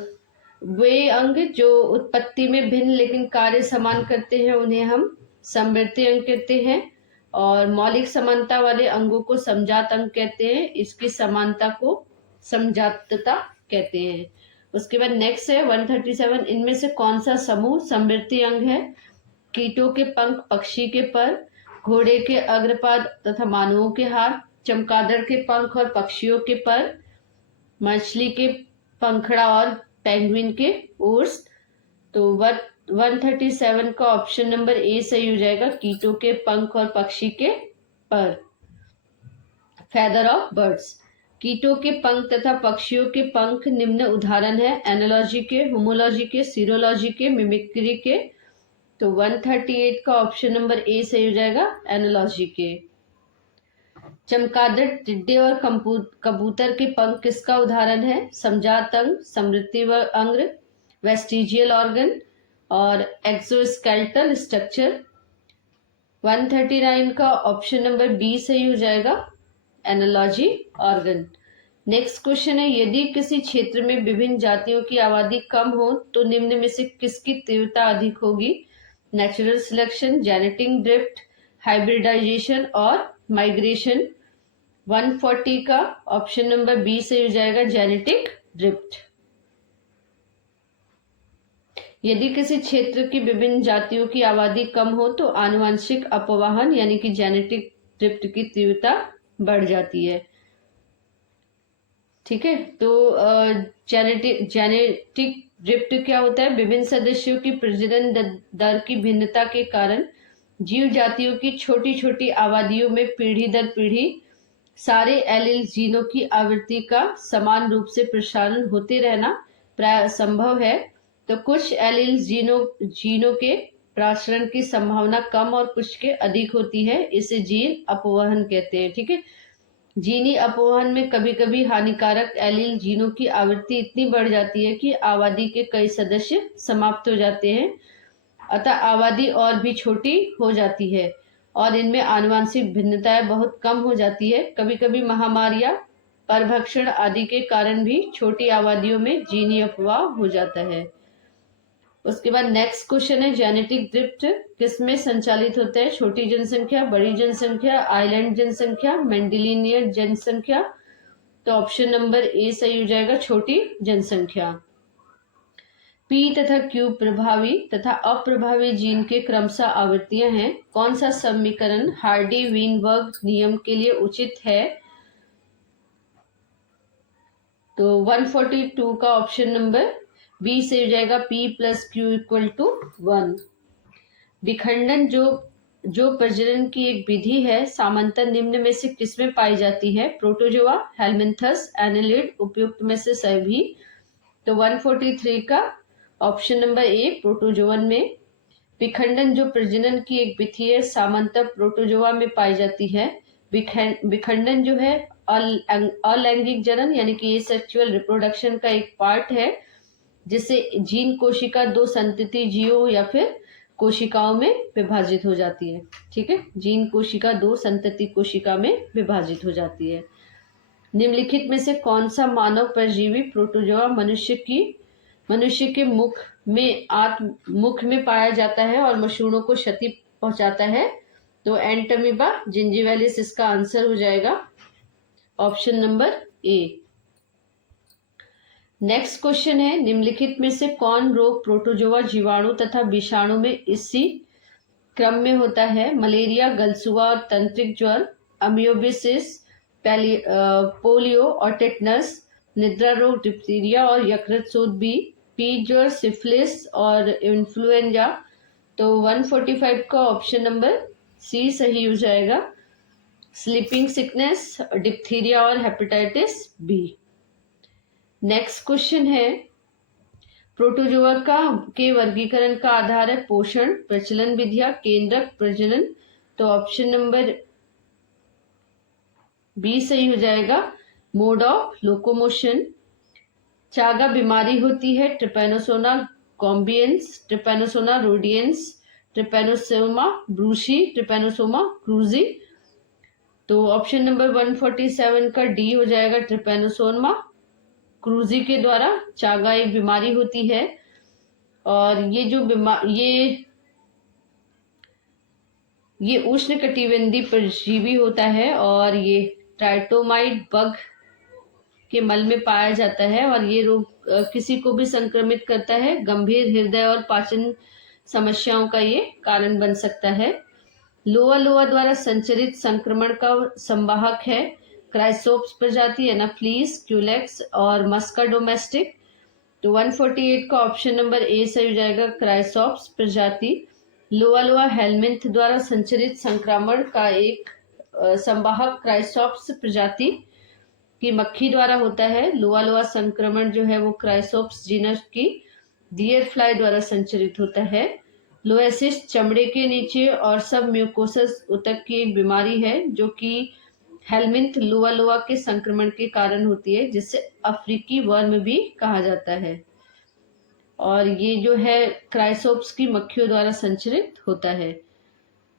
वे अंग जो उत्पत्ति में भिन्न लेकिन कार्य समान करते हैं उन्हें हम समवर्ती अंग कहते हैं, और मौलिक समानता वाले अंगों को समजात अंग कहते हैं। इसकी समानता को समजातता कहते हैं। उसके बाद नेक्स्ट है 137, इनमें से कौन सा समूह समवर्ती अंग है? कीटों के पंख, पक्षी के पर, घोड़े के अग्रपाद तथा मानवों के हाथ, चमगादड़ के पंख और पक्षियों के पर, मछली के पंखड़ा और पेंगुइन के ओर्स। तो 137 का ऑप्शन नंबर ए सही हो जाएगा, कीटों के पंख और पक्षी के पर। फेदर ऑफ बर्ड्स, कीटों के पंख तथा पक्षियों के पंख निम्न उदाहरण है एनालॉजी के, होमोलॉजी के, सीरोलॉजी के, मिमिक्री के। तो 138 का ऑप्शन नंबर ए सही हो जाएगा, एनालॉजी के। चमगादड़, टिड्डे और कबूतर के पंख किसका उदाहरण है? समजात अंग, समृद्धि अंग, वेस्टिजियल ऑर्गन और एक्सोस्केलेटल स्ट्रक्चर। 139 का ऑप्शन नंबर बी सही हो जाएगा, एनालॉजी ऑर्गन। नेक्स्ट क्वेश्चन है, यदि किसी क्षेत्र में विभिन्न जातियों की आबादी कम हो तो निम्न में से किसकी तीव्रता अधिक होगी? Natural selection, genetic drift, hybridisation और माइग्रेशन। 140 का ऑप्शन नंबर बी सही हो जाएगा, जेनेटिक ड्रिफ्ट। यदि किसी क्षेत्र की विभिन्न जातियों की आबादी कम हो तो आनुवंशिक अपवाहन यानी कि जेनेटिक ड्रिफ्ट की तीव्रता बढ़ जाती है। ठीक है, तो जेनेटिक ड्रिफ्ट क्या होता है? विभिन्न सदस्यों की प्रजनन दर की भिन्नता के कारण जीव जातियों की छोटी छोटी आबादियों में पीढ़ी दर पीढ़ी सारे एलील जीनों की आवृत्ति का समान रूप से प्रसारण होते रहना प्राय संभव है। तो कुछ एलील जीनों के प्रसारण की संभावना कम और कुछ के अधिक होती है, इसे जीन अपवहन कहते हैं। ठीक है, जीनी अपवहन में कभी कभी हानिकारक एलील जीनों की आवृत्ति इतनी बढ़ जाती है कि आबादी के कई सदस्य समाप्त हो जाते हैं, अतः आबादी और भी छोटी हो जाती है और इनमें आनुवंशिक भिन्नताएं बहुत कम हो जाती है। कभी कभी महामारियां, परभक्षण आदि के कारण भी छोटी आबादियों में जीनी अपवाह हो जाता है। उसके बाद नेक्स्ट क्वेश्चन है, जेनेटिक ड्रिफ्ट किसमें संचालित होता है? छोटी जनसंख्या, बड़ी जनसंख्या, आइलैंड जनसंख्या, मेंडेलियन जनसंख्या। तो ऑप्शन नंबर ए सही हो जाएगा, छोटी जनसंख्या। पी तथा क्यू प्रभावी तथा अप्रभावी जीन के क्रमशः आवृत्तियां हैं। कौन सा समीकरण हार्डी वीनबर्ग नियम के लिए उचित है? तो 142 का ऑप्शन नंबर बी से हो जाएगा, P plus Q equal to 1। विखंडन जो प्रजनन की एक विधि है सामान्यतः निम्न में से किसमें पाई जाती है? प्रोटोजोआ, हेलमिंथस, एनालिड, उपयुक्त में से सभी। तो 143 का ऑप्शन नंबर ए प्रोटोजोवन में। विखंडन जो प्रजनन की एक विधि है सामान्यतः प्रोटोजोआ में पाई जाती है। विखंडन जो है अलैंगिक जनन यानी कि ये सेक्सुअल रिप्रोडक्शन का एक पार्ट है, जिससे जीन कोशिका दो संतति जीवों या फिर कोशिकाओं में विभाजित हो जाती है। ठीक है, जीन कोशिका दो संतति कोशिका में विभाजित हो जाती है। निम्नलिखित में से कौन सा मानव परजीवी प्रोटोजोआ मनुष्य के मुख में पाया जाता है और मसूड़ों को क्षति पहुंचाता है? तो एंटमीबा जिंजीवालिस इसका आंसर हो जाएगा, option number A. Next question है, निम्नलिखित में से कौन रोग प्रोटोजोआ जीवाणु तथा विषाणु में इसी क्रम में होता है? मलेरिया, गलसुआ और तंत्रिक ज्वर, अमियोबिसिस, पोलियो और टेटनस, निद्रा रोग, डिप्थीरिया और यकृत शोथ बी, पी ज्वर, सिफिलिस और इन्फ्लुएंजा। तो 145 का ऑप्शन नंबर सी सही हो जाएगा, स्लीपिंग सिकनेस, डिप्थीरिया और हेपेटाइटिस बी। नेक्स्ट क्वेश्चन है, प्रोटोजोआ के वर्गीकरण का आधार है पोषण, प्रचलन विधियां, केंद्रक, प्रजनन। तो ऑप्शन नंबर बी सही हो जाएगा, मोड ऑफ लोकोमोशन। चागा बीमारी होती है trypanosoma gambiense, trypanosoma rhodesiense, trypanosoma brucei, trypanosoma cruzi. तो ऑप्शन नंबर 147 का डी हो जाएगा, ट्रिपैनोसोमा क्रूजी के द्वारा चागा एक बीमारी होती है। और ये जो ये उष्णकटिबंधीय परजीवी होता है और ये ट्राइटोमाइट बग के मल में पाया जाता है और ये रोग किसी को भी संक्रमित करता है। गंभीर हृदय और पाचन समस्याओं का ये कारण बन सकता है। लोआ द्वारा संचरित संक्रमण का संवाहक है क्राइसोप्स प्रजाति, एनाफ्लीस, क्यूलेक्स और मस्का डोमेस्टिक। तो 148 का ऑप्शन नंबर ए सही हो जाएगा, क्राइसोप्स प्रजाति। लोआ हेलमिंथ द्वारा संचरित संक्रमण का एक संवाहक क्राइसोप्स प्रजाति की मक्खी द्वारा होता है। लोआ संक्रमण जो है वो क्राइसोप्स जीनस की डियर फ्लाई द्वारा संचरित होता है। लोएसिस चमड़े के नीचे और सब म्यूकोसस ऊतक की एक बीमारी है जो कि हेलमिंथ लोआ के संक्रमण के कारण होती है, जिसे अफ्रीकी वर्म भी कहा जाता है। और ये जो है क्राइसोप्स की मक्खियों द्वारा संचरित होता है।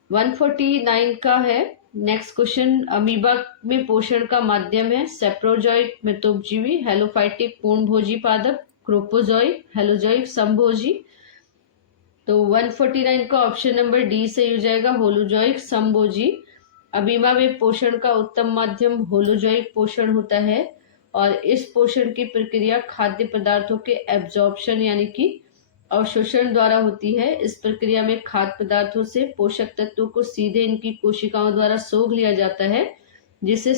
149 का है नेक्स्ट क्वेश्चन, अमीबा में पोषण का माध्यम है सेप्रोजोइक मितोपजीवी, हेलोफाइटिक पूर्णभोजी पादप, क्रोपोजोइक, हेलोजोइक समभोजी। तो 149 का ऑप्शन नंबर डी सही हो जाएगा, होलोजोइक समभोजी। अमीबा में पोषण का उत्तम माध्यम होलोजोइक पोषण होता है और इस पोषण की प्रक्रिया खाद्य पदार्थों के एब्जॉर्प्शन यानी कि अवशोषण द्वारा होती है। इस प्रक्रिया में खाद्य पदार्थों से पोषक तत्वों को सीधे इनकी कोशिकाओं द्वारा सोख लिया जाता है, जिसे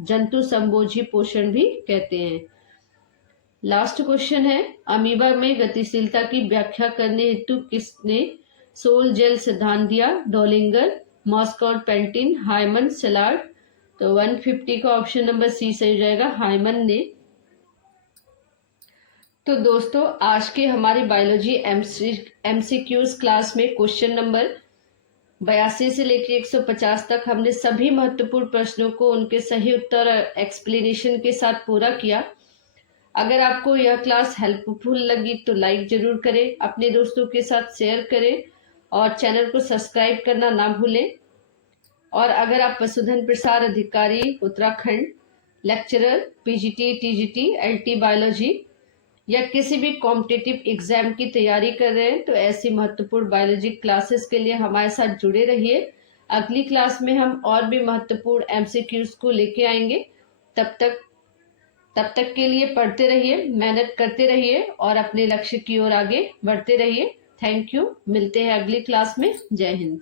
जंतु संभोजी पोषण भी कहते हैं। लास्ट क्वेश्चन है, अमीबा में गतिशीलता की व्याख्या करने हेतु किसने सोल जेल सिद्धांत दिया? डोलिंगर, मॉस्कॉट पेंटिन, हाइमन, सेलार्ड। तो 150 का ऑप्शन नंबर सी सही हो जाएगा, हाइमन ने। तो दोस्तों आज के हमारी बायोलॉजी एमसीक्यूज क्लास में क्वेश्चन नंबर 82 से लेकर 150 तक हमने सभी महत्वपूर्ण प्रश्नों को उनके सही उत्तर और एक्सप्लेनेशन के साथ पूरा किया। अगर आपको यह क्लास हेल्पफुल लगी तो लाइक जरूर करें, अपने दोस्तों के साथ शेयर करें और चैनल को सब्सक्राइब करना ना भूलें। और अगर आप पशुधन प्रसार अधिकारी Uttarakhand, lecturer, PGT, TGT, LT biology या किसी भी कॉम्पिटिटिव एग्जाम की तैयारी कर रहे हैं तो ऐसी महत्वपूर्ण बायोलॉजी क्लासेस के लिए हमारे साथ जुड़े रहिए। अगली क्लास में हम और भी महत्वपूर्ण एमसीक्यूज को लेके आएंगे। तब तक के लिए पढ़ते रहिए, मेहनत करते रहिए और अपने लक्ष्य की ओर आगे बढ़ते रहिए। थैंक यू, मिलते हैं अगली क्लास में। जय हिंद।